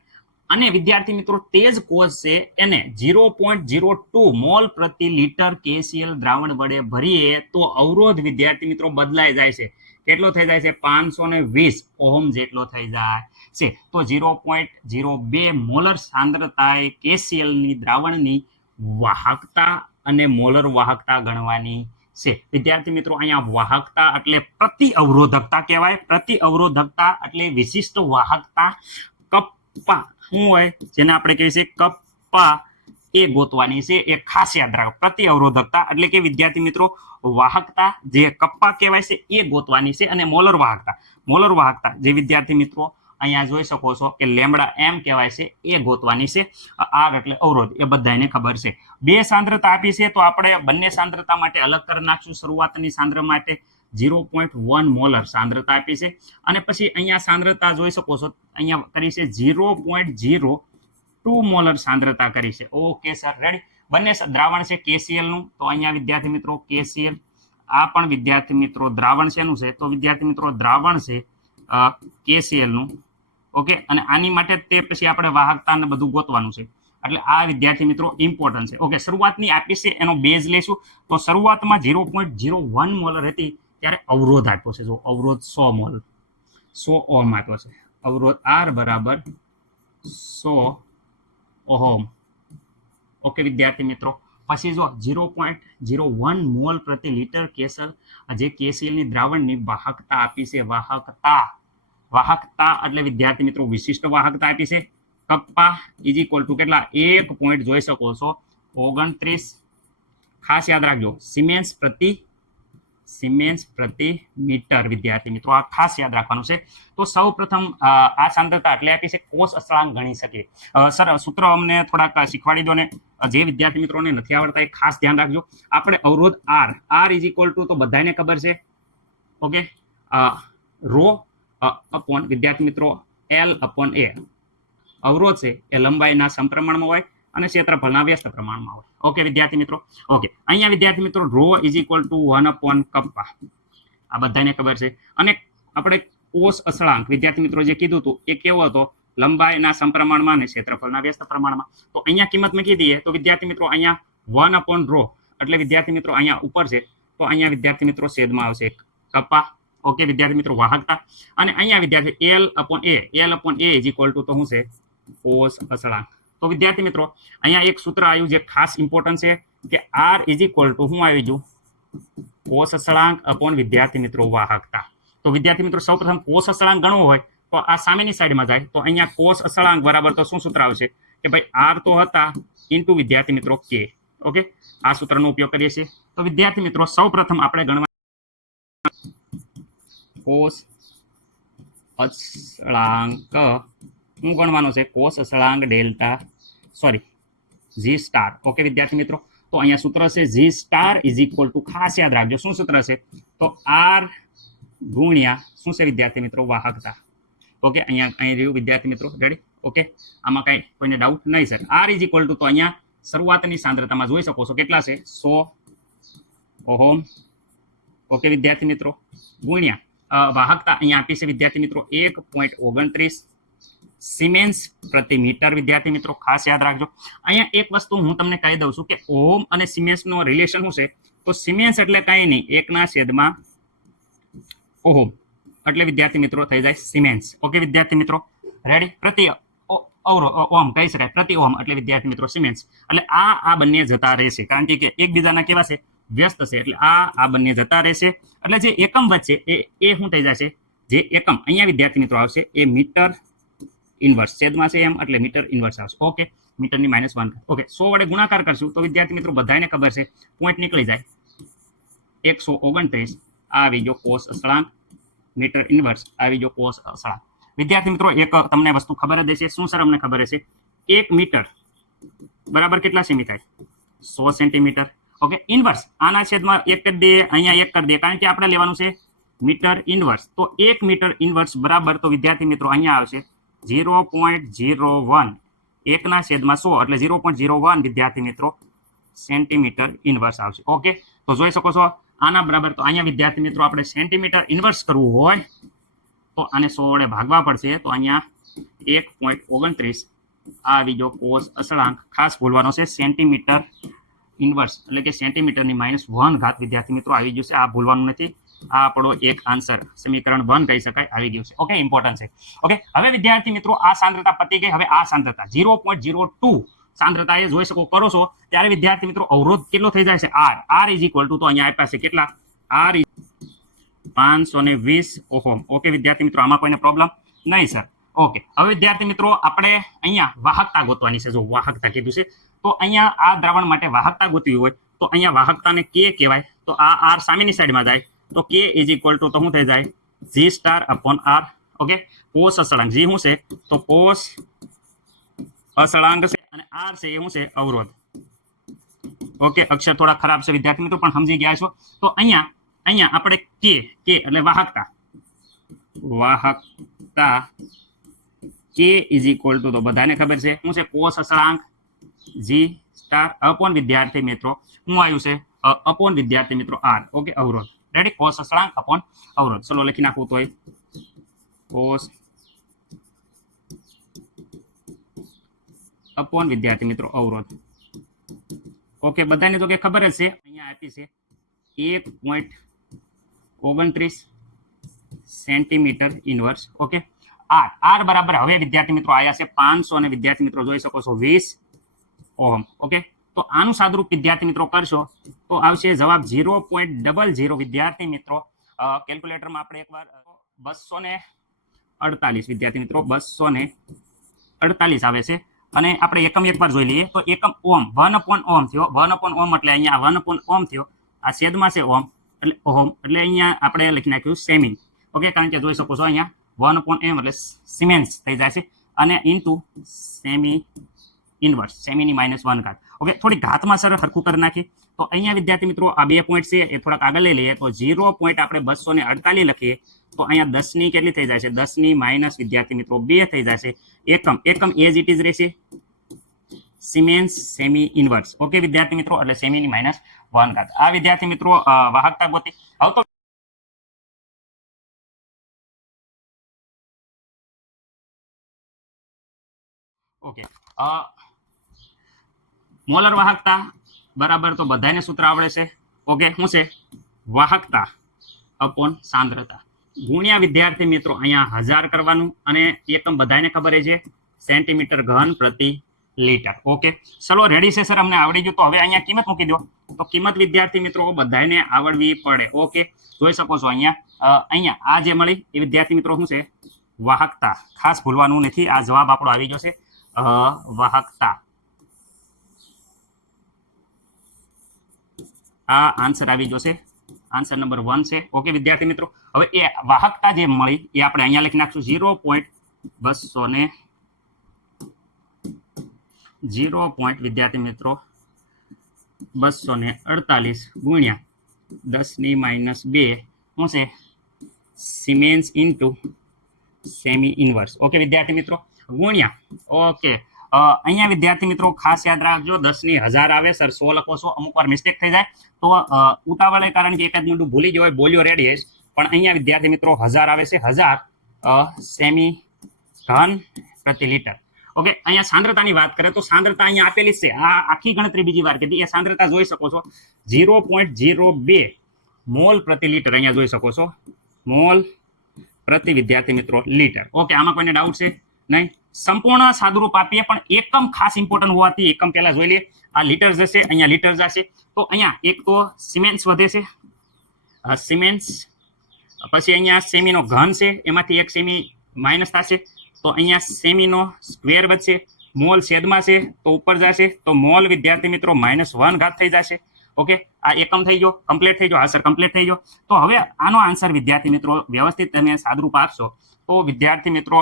અને વિદ્યાર્થી મિત્રો તે જ કોષ છે એને 0.02 મોલ પ્રતિ લીટર KCl દ્રાવણ વડે ભરીએ તો અવરોધ વિદ્યાર્થી મિત્રો બદલાઈ જાય છે. કેટલો થઈ જાય છે 520 ઓહમ જેટલો થઈ જાય છે. તો 0.02 મોલર સાંદ્રતાએ KCl ની દ્રાવણની વાહકતા અને મોલર વાહકતા ગણવાની છે. વિદ્યાર્થી મિત્રો અહીંયા વાહકતા એટલે પ્રતિ અવરોધકતા કહેવાય. પ્રતિ અવરોધકતા એટલે વિશિષ્ટ વાહકતા કપ્પા શું હોય જેને આપણે કહીએ છીએ કપ્પા એ ગોતવાની છે. એ ખાસ યાદ રાખો પ્રતિ અવરોધકતા એટલે કે વિદ્યાર્થી મિત્રો વાહકતા જે કપ્પા કહેવાય છે એ ગોતવાની છે અને મોલર વાહકતા જે વિદ્યાર્થી મિત્રો અહીંયા જોઈ શકો છો કે લેમ્બડા એમ કહેવાય છે એ ગોતવાની છે. આર એટલે અવરોધ એ બધાને ખબર છે. બે સાંદ્રતા આપી છે તો આપણે બંને સાંદ્રતા માટે અલગ કરી નાખશું. શરૂઆતની સાંદ્ર માટે 0.1 મોલર સાંદ્રતા આપી છે અને પછી અહીંયા સાંદ્રતા જોઈ શકો છો અહીંયા કરી છે 0.02 મોલર સાંદ્રતા કરી છે. Okay sir ready. બંને દ્રાવણ છે KCl નું તો અહીંયા વિદ્યાર્થી મિત્રો KCl આ પણ વિદ્યાર્થી મિત્રો દ્રાવણ શેનું છે તો વિદ્યાર્થી મિત્રો દ્રાવણ છે KCl નું. ઓકે અને આની માટે તે પછી આપણે વાહકતા ને બધું ગોતવાનું છે એટલે આ વિદ્યાર્થી મિત્રો ઇમ્પોર્ટન્ટ છે. ઓકે શરૂઆતની આપી છે એનો બેઝ લેશું તો શરૂઆતમાં 0.01 મોલર હતી ત્યારે અવરોધ આપ્યો છે જો અવરોધ 100 મોલ 100 ઓહમ આપ્યો છે. અવરોધ R બરાબર 100 ઓહમ. ઓકે વિદ્યાર્થી મિત્રો પછી જો 0.01 મોલ પ્રતિ લીટર કેસર જે KCl ની દ્રાવણની વાહકતા આપી છે. વાહકતા એટલે વિદ્યાર્થી મિત્રો વિશિષ્ટ વાહકતા આપી છે. કપ્પા ઇઝ ઇક્વલ ટુ કેટલા 1 પોઈન્ટ જોઈ શકો છો 29. ખાસ યાદ રાખજો સિમેન્સ પ્રતિ મીટર વિદ્યાર્થી મિત્રો આ ખાસ યાદ રાખવાનું છે. તો સૌ પ્રથમ આ સાંદ્રતા એટલે આપી છે કોષ અચળાંક ગણી શકીએ. સર સૂત્ર અમને થોડાક શીખવાડી દો ને જે વિદ્યાર્થી મિત્રોને નથી આવડતા એ ખાસ ધ્યાન રાખજો. આપણે અવરોધ R ઇઝ ઇક્વલ ટુ તો બધાને ખબર છે. ઓકે રો અપોન વિદ્યાર્થી મિત્રો L અપોન A. અવરોધ છે એ લંબાઈના સમપ્રમાણમાં હોય અને ક્ષેત્રફળના વ્યસ્ત પ્રમાણમાં હોય. ઓકે વિદ્યાર્થી મિત્રો. ઓકે અહીંયા વિદ્યાર્થી મિત્રો rho is equal to 1 upon kappa આ બધાને ખબર છે. અને આપણે કોષ અચળાંક વિદ્યાર્થી મિત્રો જે કીધું હતું એ કેવો હતો લંબાઈના સમપ્રમાણમાં અને ક્ષેત્રફળના વ્યસ્ત પ્રમાણમાં. તો અહીંયા કિંમત મૂકી દઈએ તો વિદ્યાર્થી મિત્રો અહીંયા 1 અપોન રો એટલે વિદ્યાર્થી મિત્રો અહીંયા ઉપર છે તો અહીંયા વિદ્યાર્થી મિત્રો છેદમાં આવશે કપ્પા. ઓકે વિદ્યાર્થી મિત્રો વાહકતા અને અહીંયા વિદ્યાર્થી L upon A is equal to તો શું છે કોષ અચળાંક. તો વિદ્યાર્થી મિત્રો અહીંયા એક સૂત્ર આવ્યું જે ખાસ ઇમ્પોર્ટન્ટ છે કે R ઇઝ ઇક્વલ ટુ શું આવી ગયું કોષ અચળાંક અપોન વિદ્યાર્થી મિત્રો વાહકતા. તો વિદ્યાર્થી મિત્રો સૌપ્રથમ કોષ અચળાંક ગણવો હોય તો આ સામેની સાઈડમાં જાય તો અહીંયા કોષ અચળાંક બરાબર તો શું સૂત્ર આવશે કે ભાઈ R તો હતા ઇન્ટુ વિદ્યાર્થી મિત્રો K. ઓકે આ સૂત્રનો ઉપયોગ કરીએ છીએ. તો વિદ્યાર્થી મિત્રો સૌપ્રથમ આપણે ગણવા કોષ અચળાંક શું ગણવાનો છે કોષ અચળાંક G સ્ટાર. ઓકે વિદ્યાર્થી મિત્રો તો અહીંયા સૂત્ર છે G star is equal two ખાસ યાદ રાખજો શું સૂત્ર છે તો R ગુણ્યા શું છે વિદ્યાર્થી મિત્રો વાહકતા. ઓકે, અહીં રહ્યું વિદ્યાર્થી મિત્રો, રેડી. ઓકે, આમાં કઈ કોઈને ડાઉટ નહીં sir. R is equal to, તો અહીંયા શરૂઆતની સાંદ્રતામાં જોઈ શકો છો કેટલા છે, 100 ઓહમ. ઓકે વિદ્યાર્થી મિત્રો, ગુણ્યા વાહકતા અહીંયા આપી છે વિદ્યાર્થી મિત્રો 1.29 સિમેન્સ પ્રતિ મીટર. વિદ્યાર્થી મિત્રો ખાસ યાદ રાખજો. અહીંયા એક વસ્તુ હું તમને કહી દઉં છું કે ઓહમ અને સિમેન્સનો રિલેશન શું છે, તો સિમેન્સ એટલે કંઈ નહીં, 1/, ઓહમ એટલે વિદ્યાર્થી મિત્રો થઈ જાય સિમેન્સ. ઓકે વિદ્યાર્થી મિત્રો, રેડી. પ્રતિ ઓહમ કહી શકાય, પ્રતિ ઓહમ એટલે વિદ્યાર્થી મિત્રો સિમેન્સ. એટલે આ બંને જતા રહેશે, કારણ કે એકબીજાના કેવા છે, વ્યસ્ત છે. એટલે આ બંને જતા રહેશે. એટલે જે એકમ વચ્ચે એ શું થઈ જશે, જે એકમ અહીંયા વિદ્યાર્થી મિત્રો આવશે એ મીટર ઇન્વર્સ, છેદમાં છે એમ એટલે મીટર ઇન્વર્સ આવશે. ઓકે, મીટરની -1. ઓકે, 100 વડે ગુણાકાર કરશું તો વિદ્યાર્થી મિત્રો બધાને ખબર છે પોઈન્ટ નીકળી જાય, 129 આવી ગયો કોસ અસળાંક, મીટર ઇન્વર્સ આવી ગયો કોસ અસળાંક. વિદ્યાર્થી મિત્રો એક તમને વસ્તુ ખબર જ હશે, શું સર અમને ખબર હશે, 1 મીટર બરાબર કેટલા સેમી થાય, 100 સેન્ટીમીટર. ઓકે, ઇન્વર્સ આના છેદમાં 1 કરી દે, અહીંયા 1 કરી દે, કારણ કે આપણે લેવાનું છે મીટર ઇન્વર્સ. તો 1 મીટર ઇન્વર્સ બરાબર, તો વિદ્યાર્થી મિત્રો અહીંયા આવશે 0.01, 1/100 એટલે 0.01 વિદ્યાર્થી મિત્રો સેન્ટીમીટર ઇન્વર્સ આવશે. ઓકે, તો જોઈ શકો છો આના બરાબર. તો અહીંયા વિદ્યાર્થી મિત્રો આપણે સેન્ટીમીટર ઇન્વર્સ કરવું હોય તો આને 100 વડે ભાગવા પડશે. તો અહીંયા 1.29 આવી ગયો કોસ અસળાંક. ખાસ ભૂલવાનો છે સેન્ટીમીટર ઇન્વર્સ એટલે કે સેન્ટીમીટરની -1 વિદ્યાર્થી મિત્રો આવી ગયું છે, આ ભૂલવાનું નથી. આ આપણો એક આન્સર સમીકરણ 1 કહી શકાય આવી ગયું છે. ઓકે, ઇમ્પોર્ટન્ટ છે. ઓકે, હવે વિદ્યાર્થી મિત્રો આ સાંદ્રતા પતી ગઈ. હવે આ સાંદ્રતા 0.02 સાંદ્રતા એ જોઈ શકો કરો છો ત્યારે વિદ્યાર્થી મિત્રો અવરોધ કેટલો થઈ જાય છે, આર ઇઝ ઇક્વલ ટુ, તો અહીંયા આપ્યા છે કેટલા, આર 520 ઓહમ. ઓકે વિદ્યાર્થી મિત્રો, આમાં કોઈને પ્રોબ્લેમ નહીં સર. ઓકે, હવે વિદ્યાર્થી મિત્રો આપણે અહીંયા વાહકતા ગોતવાની છે. જો વાહકતા કીધું છે તો અહીંયા આ દ્રાવણ માટે વાહકતા ગોતવી હોય તો અહીંયા વાહકતાને કે કહેવાય. તો આ આર સામેની સાઈડમાં જાય તો કે ઇઝ ઇક્વલ ટુ, તો શું થઈ જાય, G star upon R. Okay, કોસ અસળાંક, જી શું છે તો કોસ અસળાંક છે અને આર છે એ શું છે, અવરોધ. ઓકે, અક્ષર થોડા ખરાબ છે વિદ્યાર્થી મિત્રો પણ સમજી ગયા છો. તો અહીંયા આપણે કે એટલે વાહકતા કે ઇઝ ઇક્વલ ટુ, તો બધાને ખબર છે શું છે, કોસ અસળાંક જી સ્ટાર અપોન વિદ્યાર્થી મિત્રો શું આવ્યું છે, અપોન વિદ્યાર્થી મિત્રો આર. ઓકે, અવરોધ. રેડી, કોસ અસળાંક અપોન અવરોધ. ચલો લખી નાખવું તો કોસ અપોન વિદ્યાર્થી મિત્રો અવરોધ. ઓકે, બધાને તો કે ખબર જ છે, અહીંયા આપી છે 1.29 સેન્ટીમીટર ઇન્વર્સ. ઓકે, આર બરાબર હવે વિદ્યાર્થી મિત્રો આયા છે 500 અને વિદ્યાર્થી મિત્રો જોઈ શકો છો 20 ઓહમ. ઓકે, તો આનું સાદુરૂપ વિદ્યાર્થી મિત્રો કરશો તો આવશે જવાબ 0.00 વિદ્યાર્થી મિત્રો. કેલ્ક્યુલેટરમાં આપણે એકવાર 248 વિદ્યાર્થી મિત્રો 248 આવે છે. અને આપણે એકમ એકવાર જોઈ લઈએ તો એકમ ઓમ, 1/ઓહમ થયો. 1/ઓહમ એટલે અહીંયા 1/ઓહમ થયો, આ છેદમાં છે ઓહમ એટલે ઓહમ, એટલે અહીંયા આપણે લખી નાખ્યું સેમી. ઓકે, કારણ કે જોઈ શકો છો અહીંયા 1/m એટલે સિમેન્સ થઈ જાય છે અને ઇન્ટુ સેમી ઇન્વર્સ, સેમીની -1. ઓકે, થોડી ઘાતમાં સર સરખું કરી નાખી. તો અહીંયા વિદ્યાર્થી મિત્રો આ 2 પોઈન્ટ છે એ થોડાક આગળ લઈ લઈએ. તો 0 પોઈન્ટ આપણે 248 લખીએ તો અહીંયા 10ની કેટલી થઈ જાય છે, 10ની માઇનસ વિદ્યાર્થી મિત્રો 2 થઈ જાય છે. એકમ એઝ ઇટ ઇઝ રહેશે સિમેન્સ સેમી ઇન્વર્સ. ઓકે વિદ્યાર્થી મિત્રો, એટલે સેમીની -1. આ વિદ્યાર્થી મિત્રો વાહકતા ગોતી. હવે તો ઓકે, મોલર વાહકતા બરાબર, તો બધાને સૂત્ર આવડે છે. ઓકે, શું છે, વાહકતા અપોન સાંદ્રતા ગુણ્યા વિદ્યાર્થી મિત્રો અહીંયા 1000 કરવાનું અને એકમ બધાને ખબર છે સેન્ટીમીટર ઘન પ્રતિ લીટર. ઓકે, ચલો રેડી છે સર, અમને આવડી ગયું. તો હવે અહીંયા કિંમત મૂકી દો. તો કિંમત વિદ્યાર્થી મિત્રો બધાને આવડવી પડે. ઓકે, જોઈ શકો છો અહીંયા આ જે મળી એ વિદ્યાર્થી મિત્રો શું છે, વાહકતા. ખાસ ભૂલવાનું નથી, આ જવાબ આપણો આવી ગયો છે વાહકતા. આ આન્સર આવી ગયો છે, આન્સર નંબર 1 છે. ઓકે વિદ્યાર્થી મિત્રો, હવે એ વાહકતા જે મળી એ આપણે અહીંયા લખી નાખશું 0. વિદ્યાર્થી મિત્રો 248 ગુણ્યા 10ની -2 શું છે siemens into semi inverse. Okay વિદ્યાર્થી મિત્રો, ગુણ્યા ઓકે અહીંયા વિદ્યાર્થી મિત્રો ખાસ યાદ રાખજો 10,000 આવે સર 100 લખો છો, અમુક વાર મિસ્ટેક થઈ જાય તો ઉતાવળે કારણ કે એક જ મિનિટ ભૂલી ગયો હોય બોલ્યો રેડી હશ, પણ અહીંયા વિદ્યાર્થી મિત્રો 1000 આવે છે 1000 સેમી ઘન પ્રતિ લીટર. ઓકે અહીંયા સાંદ્રતાની વાત કરે તો સાંદ્રતા અહીંયા આપેલી છે, આ આખી ગણતરી બીજી વાર કીધી, એ સાંદ્રતા જોઈ શકો છો 0.02 મોલ પ્રતિ લીટર અહીંયા જોઈ શકો છો, મોલ પ્રતિ વિદ્યાર્થી મિત્રો લીટર. ઓકે આમાં કોઈને ડાઉટ છે નહીં? સંપૂર્ણ સાદુરૂપ આપીએ પણ એકમ ખાસ ઇમ્પોર્ટન્ટ હોવાથી એકમ પહેલા જોઈ લઈએ. આ લીટર જશે, અહીંયા લીટર જશે, તો અહીંયા એક તો સિમેન્સ વધે છે, સિમેન્સ, પછી અહીંયા સેમીનો ઘન છે એમાંથી એક સેમી માઇનસ થશે, તો અહીંયા સેમીનો સ્ક્વેર વધશે, મોલ છેદમાં છે તો ઉપર જશે, તો મોલ વિદ્યાર્થી મિત્રો -1 થઈ જશે. ઓકે આ એકમ થઈ ગયો, કમ્પ્લીટ થઈ ગયો. હા સર કમ્પ્લીટ થઈ ગયો. તો હવે આનો આન્સર વિદ્યાર્થી મિત્રો વ્યવસ્થિત તમે સાદુરૂપ આપશો તો વિદ્યાર્થી મિત્રો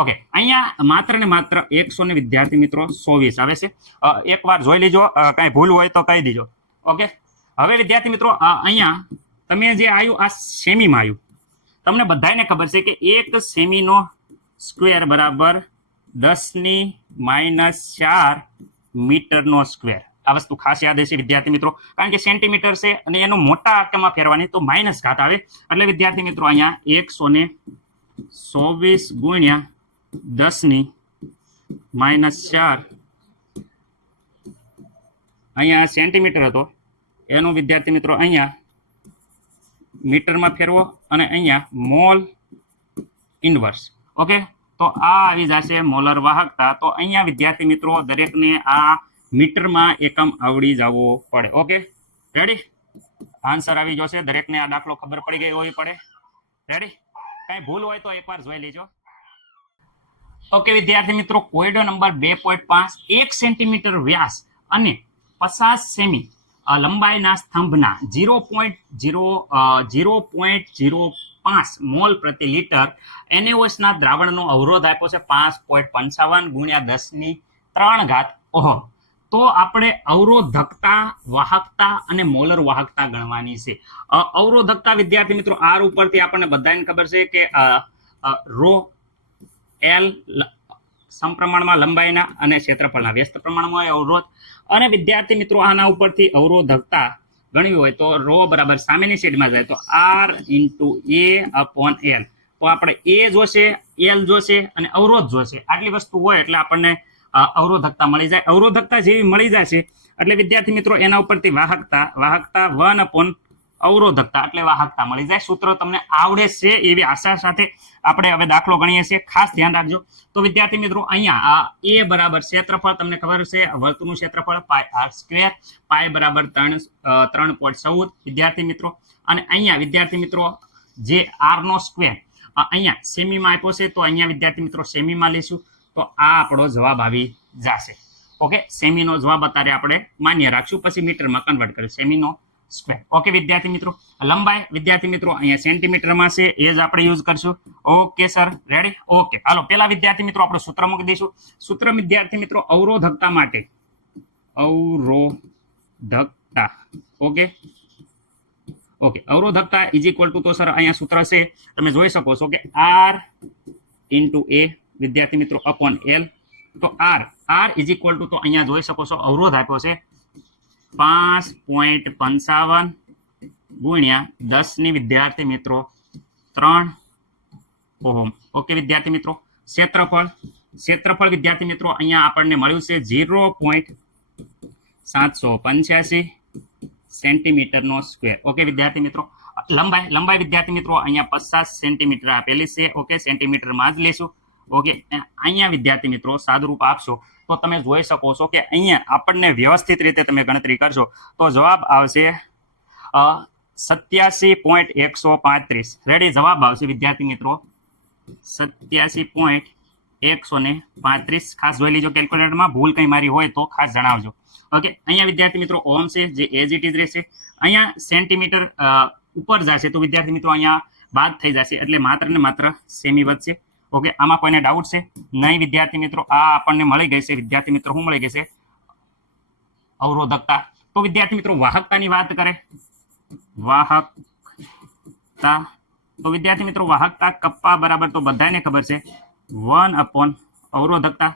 ઓકે અહીંયા માત્ર ને માત્ર 100 ને વિદ્યાર્થી મિત્રો 120 આવે છે. એકવાર જોઈ લેજો, કાંઈ ભૂલ હોય તો કહી દીજો. ઓકે હવે વિદ્યાર્થી મિત્રો અહીંયા તમે જે આવ્યું આ સેમીમાં આવ્યું, તમને બધાને ખબર છે કે 1 સેમીનો સ્ક્વેર બરાબર 10⁻⁴ મીટરનો સ્ક્વેર. આ વસ્તુ ખાસ યાદ હશે વિદ્યાર્થી મિત્રો, કારણ કે સેન્ટીમીટર છે અને એનો મોટા આંકડામાં ફેરવાની તો માઇનસ ઘાત આવે, એટલે વિદ્યાર્થી મિત્રો અહીંયા 124 ગુણ્યા 10⁻⁴ અહીંયા સેન્ટીમીટર હતો એનો વિદ્યાર્થી મિત્રો અહીંયા મીટરમાં ફેરવો અને અહીંયા મોલ ઇનવર્સ. ઓકે તો આ આવી જશે મોલર વાહકતા. તો અહીંયા વિદ્યાર્થી મિત્રો દરેકને આ મીટરમાં એકમ આવડી જવો પડે. ઓકે રેડી, આન્સર આવી જશે, દરેકને આ દાખલો ખબર પડી ગઈ હોવી પડે. રેડી, કઈ ભૂલ હોય તો એકવાર જોઈ લેજો. ઓકે વિદ્યાર્થી મિત્રો કોયડો નંબર 2.5 1 સેન્ટીમીટર વ્યાસ અને 50 સેમી લંબાઈના સ્તંભના 0.05 મોલ પ્રતિ લીટર NaOH ના દ્રાવણનો અવરોધ આપ્યો છે 5.55 ગુણ્યા 10⁻³ ઓહમ. તો આપણે અવરોધકતા, વાહકતા અને મોલર વાહકતા ગણવાની છે. અવરોધકતા વિદ્યાર્થી મિત્રો આર ઉપરથી આપણને બધાને ખબર છે કે ρ L સમપ્રમાણમાં લંબાઈના અને ક્ષેત્રફળના વ્યસ્ત પ્રમાણમાં હોય અવરોધ, અને વિદ્યાર્થી મિત્રો આના ઉપરથી અવરોધકતા ગણવી હોય તો ρ બરાબર સામેની સાઈડમાં જાય તો R × A/L. તો આપણે A જોશે, L જોશે અને અવરોધ જોશે. આટલી વસ્તુ હોય એટલે આપણને અવરોધકતા મળી જાય. અવરોધકતા જેવી મળી જશે એટલે વિદ્યાર્થી મિત્રો એના ઉપરથી વાહકતા 1/ અવરોધકતા એટલે વાહકતા મળી જાય. સૂત્ર તમને આવડે છે એવી આશા સાથે આપણે હવે દાખલો ગણીએ છીએ, ખાસ ધ્યાન રાખજો. તો વિદ્યાર્થી મિત્રો અહીંયા A બરાબર ક્ષેત્રફળ તમને ખબર છે, વર્તુળનું ક્ષેત્રફળ πr², પાય બરાબર 3.14 વિદ્યાર્થી મિત્રો. અને અહીંયા વિદ્યાર્થી મિત્રો જે r નો સ્ક્વેર અહીંયા સેમીમાં આપ્યો છે તો અહીંયા વિદ્યાર્થી મિત્રો સેમીમાં લઈશું તો આ આપણો જવાબ આવી જશે. ઓકે સેમીનો જવાબ અત્યારે આપણે માન્ય રાખશું, પછી મીટરમાં કન્વર્ટ કરીશું સેમીનો સ્ક્વેર. ઓકે વિદ્યાર્થી મિત્રો લંબાઈ વિદ્યાર્થી મિત્રો અહીંયા સેન્ટીમીટરમાં છે એ જ આપણે યુઝ કરશું. Okay sir ready. ઓકે હાલો પેલા વિદ્યાર્થી મિત્રો આપણે સૂત્ર મૂકી દઈશું. સૂત્ર વિદ્યાર્થી મિત્રો અવરોધકતા માટે અવરોધકતા ઓકે અવરોધકતા ઇઝ ઇક્વલ ટુ, તો સર અહીંયા સૂત્ર છે તમે જોઈ શકો છો કે R × A વિદ્યાર્થી મિત્રો અપોન L. તો R ઇઝ ઇક્વલ ટુ, તો અહીંયા જોઈ શકો છો અવરોધ આપ્યો છે 5.55 ગુણ્યા 10 વિદ્યાર્થી મિત્રો 3 ઓહમ. ઓકે વિદ્યાર્થી મિત્રો ક્ષેત્રફળ વિદ્યાર્થી મિત્રો અહીંયા આપણને મળ્યું છે 0.785 સેન્ટીમીટરનો સ્ક્વેર. ઓકે વિદ્યાર્થી મિત્રો લંબાઈ વિદ્યાર્થી મિત્રો અહીંયા 50 સેન્ટીમીટર આપેલી છે. ઓકે સેન્ટીમીટરમાં જ લેશું. ઓકે અહીંયા વિદ્યાર્થી મિત્રો સાદુરૂપ આપશો તો તમે જોઈ શકો છો કે અહીંયા આપણને વ્યવસ્થિત રીતે તમે ગણતરી કરશો તો જવાબ આવશે 87.135. રેડી, જવાબ આવશે વિદ્યાર્થી મિત્રો 87.135. ખાસ જોઈ લીજો કેલ્ક્યુલેટરમાં, ભૂલ કંઈ મારી હોય તો ખાસ જણાવજો. ઓકે અહીંયા વિદ્યાર્થી મિત્રો ઓમ છે જે એઝ ઇટ ઇઝ રહેશે. અહીંયા સેન્ટીમીટર ઉપર જશે તો વિદ્યાર્થી મિત્રો અહીંયા બાદ થઈ જશે એટલે માત્ર ને માત્ર સેમી વધશે. ઓકે આમાં કોઈને ડાઉટ છે નહીં વિદ્યાર્થી મિત્રો? આ આપણને મળી ગઈ છે વિદ્યાર્થી મિત્રો, શું મળી ગઈ છે? અવરોધકતા. તો વિદ્યાર્થી મિત્રો વાહકતાની વાત કરે, વાહકતા, તો વિદ્યાર્થી મિત્રો વાહકતા કપ્પા બરાબર તો બધાને ખબર છે 1 અવરોધકતા.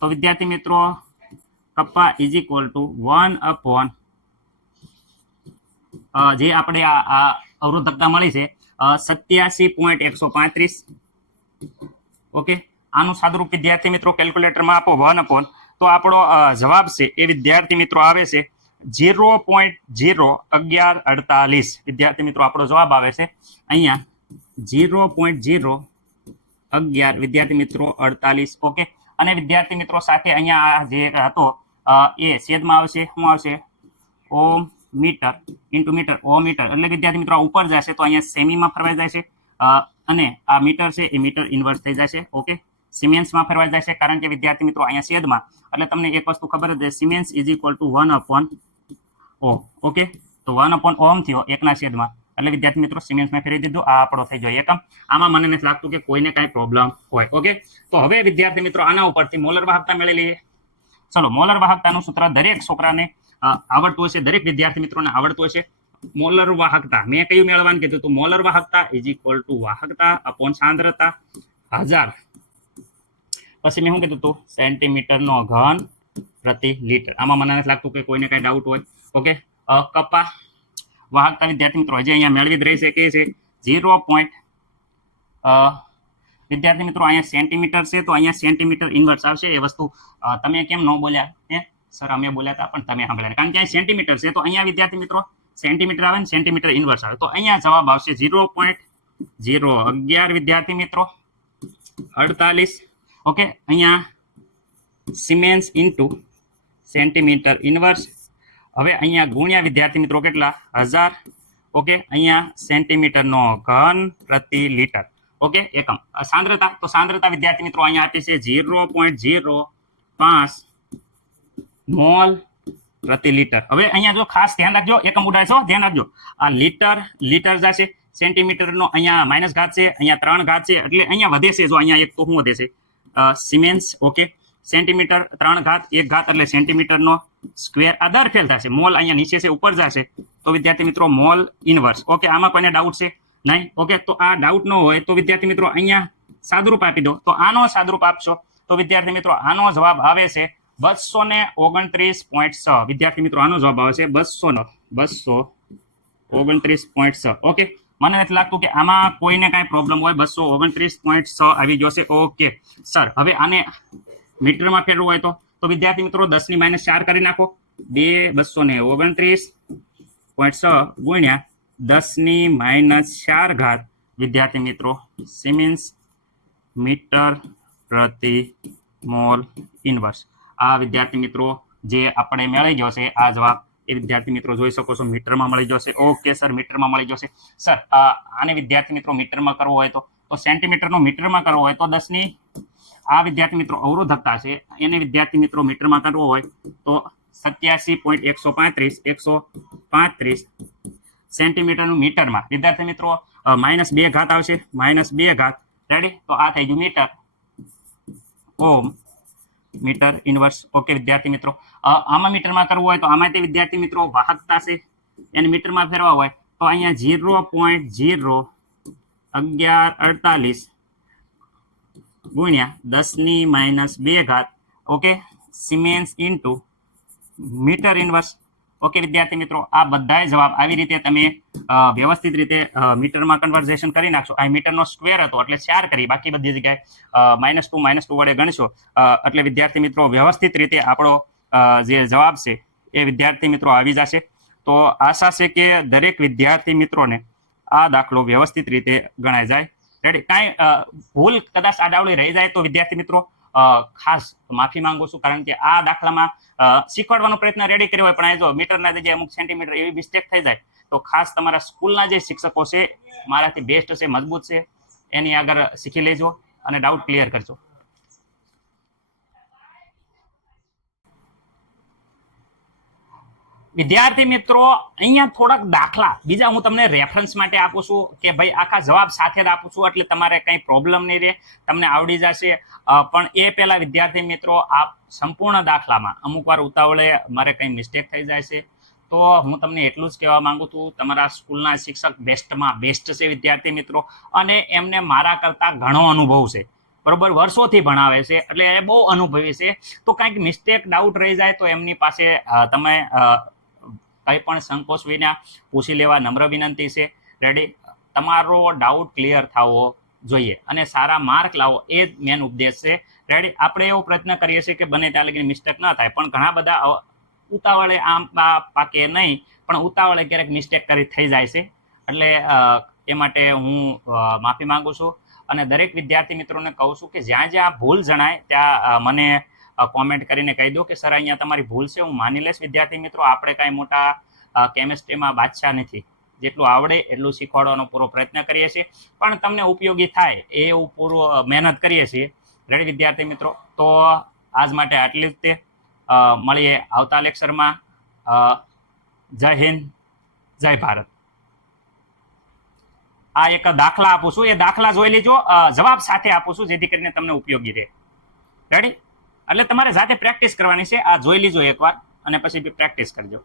તો વિદ્યાર્થી મિત્રો કપ્પા ઇઝ ઇક્વલ ટુ 1 જે આપણે આ અવરોધકતા મળી છે 87.135. ઓકે, આનું સાદુરૂપ વિદ્યાર્થી મિત્રો કેલ્ક્યુલેટરમાં આપો 1 તો આપણો જવાબ છે એ વિદ્યાર્થી મિત્રો આવે છે 0.01148. વિદ્યાર્થી મિત્રો આપણો જવાબ આવે છે અહીંયા 0.011 વિદ્યાર્થી મિત્રો 48. ઓકે, અને વિદ્યાર્થી મિત્રો સાથે અહીંયા જે હતો એ છેદમાં આવશે, શું આવશે, ઓમ મીટર ઇન્ટુ મીટર, ઓ મીટર એટલે વિદ્યાર્થી મિત્રો ઉપર જશે તો અહીંયા સેમીમાં ફરવાઈ જાય છે, અને આ મીટર છે એ મીટર ઇન્વર્સ થઈ જાય છે. ઓકે, સિમેન્સમાં ફેરવાઈ જાય છે કારણ કે વિદ્યાર્થી મિત્રો અહીંયા છેદમાં, એટલે તમને એક વસ્તુ ખબર જ છે, સિમેન્સ ઇઝ ઇક્વલ ટુ 1 ઓ. ઓકે, તો 1 ઓમ થયો એકના છેદમાં, એટલે વિદ્યાર્થી મિત્રો સિમેન્સમાં ફેરવી દીધું. આ આપણો થઈ ગયો એકમ. આમાં મને નથી લાગતું કે કોઈને કાંઈ પ્રોબ્લેમ હોય. ઓકે, તો હવે વિદ્યાર્થી મિત્રો આના ઉપરથી મોલર વાહકતા મેળવી લઈએ. ચલો, મોલર વાહકતાનું સૂત્ર દરેક છોકરાને આવડતું હશે, દરેક વિદ્યાર્થી મિત્રોને આવડતું હશે. મોલર વાહકતા મેં કયું મેળવવાનું કીધું હતું? મોલર વાહકતા ઇઝ ઇક્વલ ટુ વાહકતા અપોન સાંદ્રતા 1000. પછી મેં શું કીધું હતું? સેન્ટીમીટરનો ઘન પ્રતિ લીટર. આમાં મને નથી લાગતું કે કોઈને કાંઈ ડાઉટ હોય. ઓકે, કપા વાહકતા વિદ્યાર્થી મિત્રો હજી અહીંયા મેળવી જ રહી છે કે છે 0. વિદ્યાર્થી મિત્રો અહીંયા સેન્ટીમીટર છે તો અહીંયા સેન્ટીમીટર ઇન્વર્સ આવશે. એ વસ્તુ તમે કેમ ન બોલ્યા? સર અમે બોલ્યા હતા પણ તમે સાંભળ્યા, કારણ કે અહીં સેન્ટીમીટર છે તો અહીંયા વિદ્યાર્થી મિત્રો સેન્ટીમીટર આવે ને સેન્ટીમીટર ઇન્વર્સ આવે, તો અહીંયા જવાબ આવશે 0.011 વિદ્યાર્થી મિત્રો 48. ઓકે, અહીંયા સિમેન્સ ઇન્ટુ સેન્ટીમીટર ઇન્વર્સ. હવે અહીંયા ગુણ્યા વિદ્યાર્થી મિત્રો કેટલા? 1000. ઓકે, અહીંયા સેન્ટીમીટરનો ઘન પ્રતિ લીટર. ઓકે, એકમ. સાંદ્રતા, તો સાંદ્રતા વિદ્યાર્થી મિત્રો અહીંયા આપી છે 0.05 મોલ પ્રતિ લીટર. હવે અહીંયા જો ખાસ ધ્યાન રાખજો, એકમ ઉડાડશો ધ્યાન રાખજો, આ લીટર જશે, સેન્ટીમીટરનો અહીંયા માઇનસ ઘાત છે, અહીંયા 3 ઘાત છે, એટલે અહીંયા વધે છે. જો અહીંયા એક તો શું વધે છે? સિમેન્સ. ઓકે, સેન્ટીમીટર 3 ઘાત 1 ઘાત એટલે સેન્ટીમીટરનો સ્ક્વેર. આ દર ફેલ થશે. મોલ અહીંયા નીચે છે ઉપર જશે તો વિદ્યાર્થી મિત્રો મોલ ઇન્વર્સ. ઓકે, આમાં કોઈને ડાઉટ છે? નહીં. ઓકે, તો આ ડાઉટ ન હોય તો વિદ્યાર્થી મિત્રો અહીંયા સાદુરૂપ આપી દો. તો આનો સાદુરૂપ આપશો તો વિદ્યાર્થી મિત્રો આનો જવાબ આવે છે 229.6. વિદ્યાર્થી મિત્રો આનો જવાબ આવે છે 229.6. ઓકે, મને નથી લાગતું કે આમાં કોઈને કાંઈ પ્રોબ્લેમ હોય. 229.6 આવી જશે. ઓકે સર, હવે આને મીટરમાં ફેરવું હોય તો વિદ્યાર્થી મિત્રો 10 - 4 કરી નાખો. 229.6 ગુણ્યા 10 - 4 ઘાત વિદ્યાર્થી મિત્રો સિમેન્સ મીટર પ્રતિ મોલ ઇન્વર્સ. આ વિદ્યાર્થી મિત્રો જે આપણે મળી ગયો છે આ જવાબ, એ વિદ્યાર્થી મિત્રો જોઈ શકો છો મીટરમાં મળી જશે. ઓકે સર, મીટરમાં મળી જશે. સર આને વિદ્યાર્થી મિત્રો મીટરમાં કરવો હોય તો સેન્ટીમીટરનો મીટરમાં કરવો હોય તો 10 આ વિદ્યાર્થી મિત્રો અવરોધકતા છે એને વિદ્યાર્થી મિત્રો મીટરમાં કરવો હોય તો 87.135 સેન્ટીમીટરનું મીટરમાં વિદ્યાર્થી મિત્રો -2 ઘાત આવશે, -2 ઘાત. રેડી? તો આ થઈ ગયું મીટર ઓમ મીટર ઇન્વર્સ. ઓકે વિદ્યાર્થી મિત્રો, આમાં મીટરમાં કરવું હોય તો આમાં તે વિદ્યાર્થી મિત્રો વાહકતા છે એને મીટરમાં ફેરવા હોય તો અહીંયા 0.01148 ગુણ્યા 10 - 2 ઘાત. Okay, siemens into metre inverse. Okay વિદ્યાર્થી મિત્રો, આ બધા જવાબ આવી રીતે તમે વ્યવસ્થિત રીતે મીટરમાં કન્વર્ઝેશન કરી નાખશો. આ મીટરનો સ્ક્વેર હતો એટલે 4 કરી, બાકી બધી જગ્યાએ -2 વડે ગણશો એટલે વિદ્યાર્થી મિત્રો વ્યવસ્થિત રીતે આપણો જે જવાબ છે એ વિદ્યાર્થી મિત્રો આવી જશે. તો આશા છે કે દરેક વિદ્યાર્થી મિત્રોને આ દાખલો વ્યવસ્થિત રીતે ગણાય જાય. રેડી? કાંઈ ભૂલ કદાચ આડાવડી રહી જાય તો વિદ્યાર્થી મિત્રો ખાસ માફી માંગુ છું, કારણ કે આ દાખલામાં શીખવાડવાનો પ્રયત્ન રેડી કર્યો હોય પણ આ જો મીટરના જગ્યાએ અમુક સેન્ટીમીટર એવી મિસ્ટેક થઈ જાય તો ખાસ તમારા સ્કૂલના જે શિક્ષકો છે મારાથી બેસ્ટ છે, મજબૂત છે, એની આગળ શીખી લેજો અને ડાઉટ ક્લિયર કરજો. વિદ્યાર્થી મિત્રો અહીંયા થોડાક દાખલા બીજા હું તમને રેફરન્સ માટે આપું છું કે ભાઈ આખા જવાબ સાથે જ આપું છું એટલે તમારે કંઈ પ્રોબ્લેમ નહીં રહે, તમને આવડી જશે. પણ એ પહેલા વિદ્યાર્થી મિત્રો આ સંપૂર્ણ દાખલામાં અમુક વાર ઉતાવળે મારે કંઈ મિસ્ટેક થઈ જાય છે તો હું તમને એટલું જ કહેવા માંગુ છું, તમારા સ્કૂલના શિક્ષક બેસ્ટમાં બેસ્ટ છે વિદ્યાર્થી મિત્રો, અને એમને મારા કરતા ઘણો અનુભવ છે, બરોબર, વર્ષોથી ભણાવે છે, એટલે એ બહુ અનુભવી છે. તો કંઈક મિસ્ટેક ડાઉટ રહી જાય તો એમની પાસે તમે કંઈ પણ સંકોચ વિના પૂછી લેવા નમ્ર વિનંતી છે. રેડી, તમારો ડાઉટ ક્લિયર થવો જોઈએ અને સારા માર્ક લાવો, એ જ મેન ઉદ્દેશ છે. રેડી, આપણે એવો પ્રયત્ન કરીએ છીએ કે બને ત્યાં લગી મિસ્ટેક ન થાય, પણ ઘણા બધા ઉતાવળે આમ પાકે નહીં, પણ ઉતાવળે ક્યારેક મિસ્ટેક કરી થઈ જાય છે. એટલે એ માટે હું માફી માંગુ છું અને દરેક વિદ્યાર્થી મિત્રોને કહું છું કે જ્યાં જ્યાં ભૂલ જણાય ત્યાં મને કોમેન્ટ કરીને કહી દો કે સર અહીંયા તમારી ભૂલ છે, હું માની લઈશ. વિદ્યાર્થી મિત્રો, આપણે કાંઈ મોટા કેમિસ્ટ્રીમાં બાદશાહ નથી, જેટલું આવડે એટલું શીખવાડવાનો પૂરો પ્રયત્ન કરીએ છીએ, પણ તમને ઉપયોગી થાય એવું પૂરું મહેનત કરીએ છીએ. રેડી વિદ્યાર્થી મિત્રો, તો આજ માટે આટલી જ તે. મળીએ આવતા લેક્ચરમાં. જય હિન્દ, જય ભારત. આ એક દાખલા આપું છું, એ દાખલા જોઈ લેજો, જવાબ સાથે આપું છું જેથી કરીને તમને ઉપયોગી રહે. રેડી, એટલે તમારે જાતે પ્રેક્ટિસ કરવાની છે. આ જોઈ લીજો એકવાર અને પછી પ્રેક્ટિસ કરજો.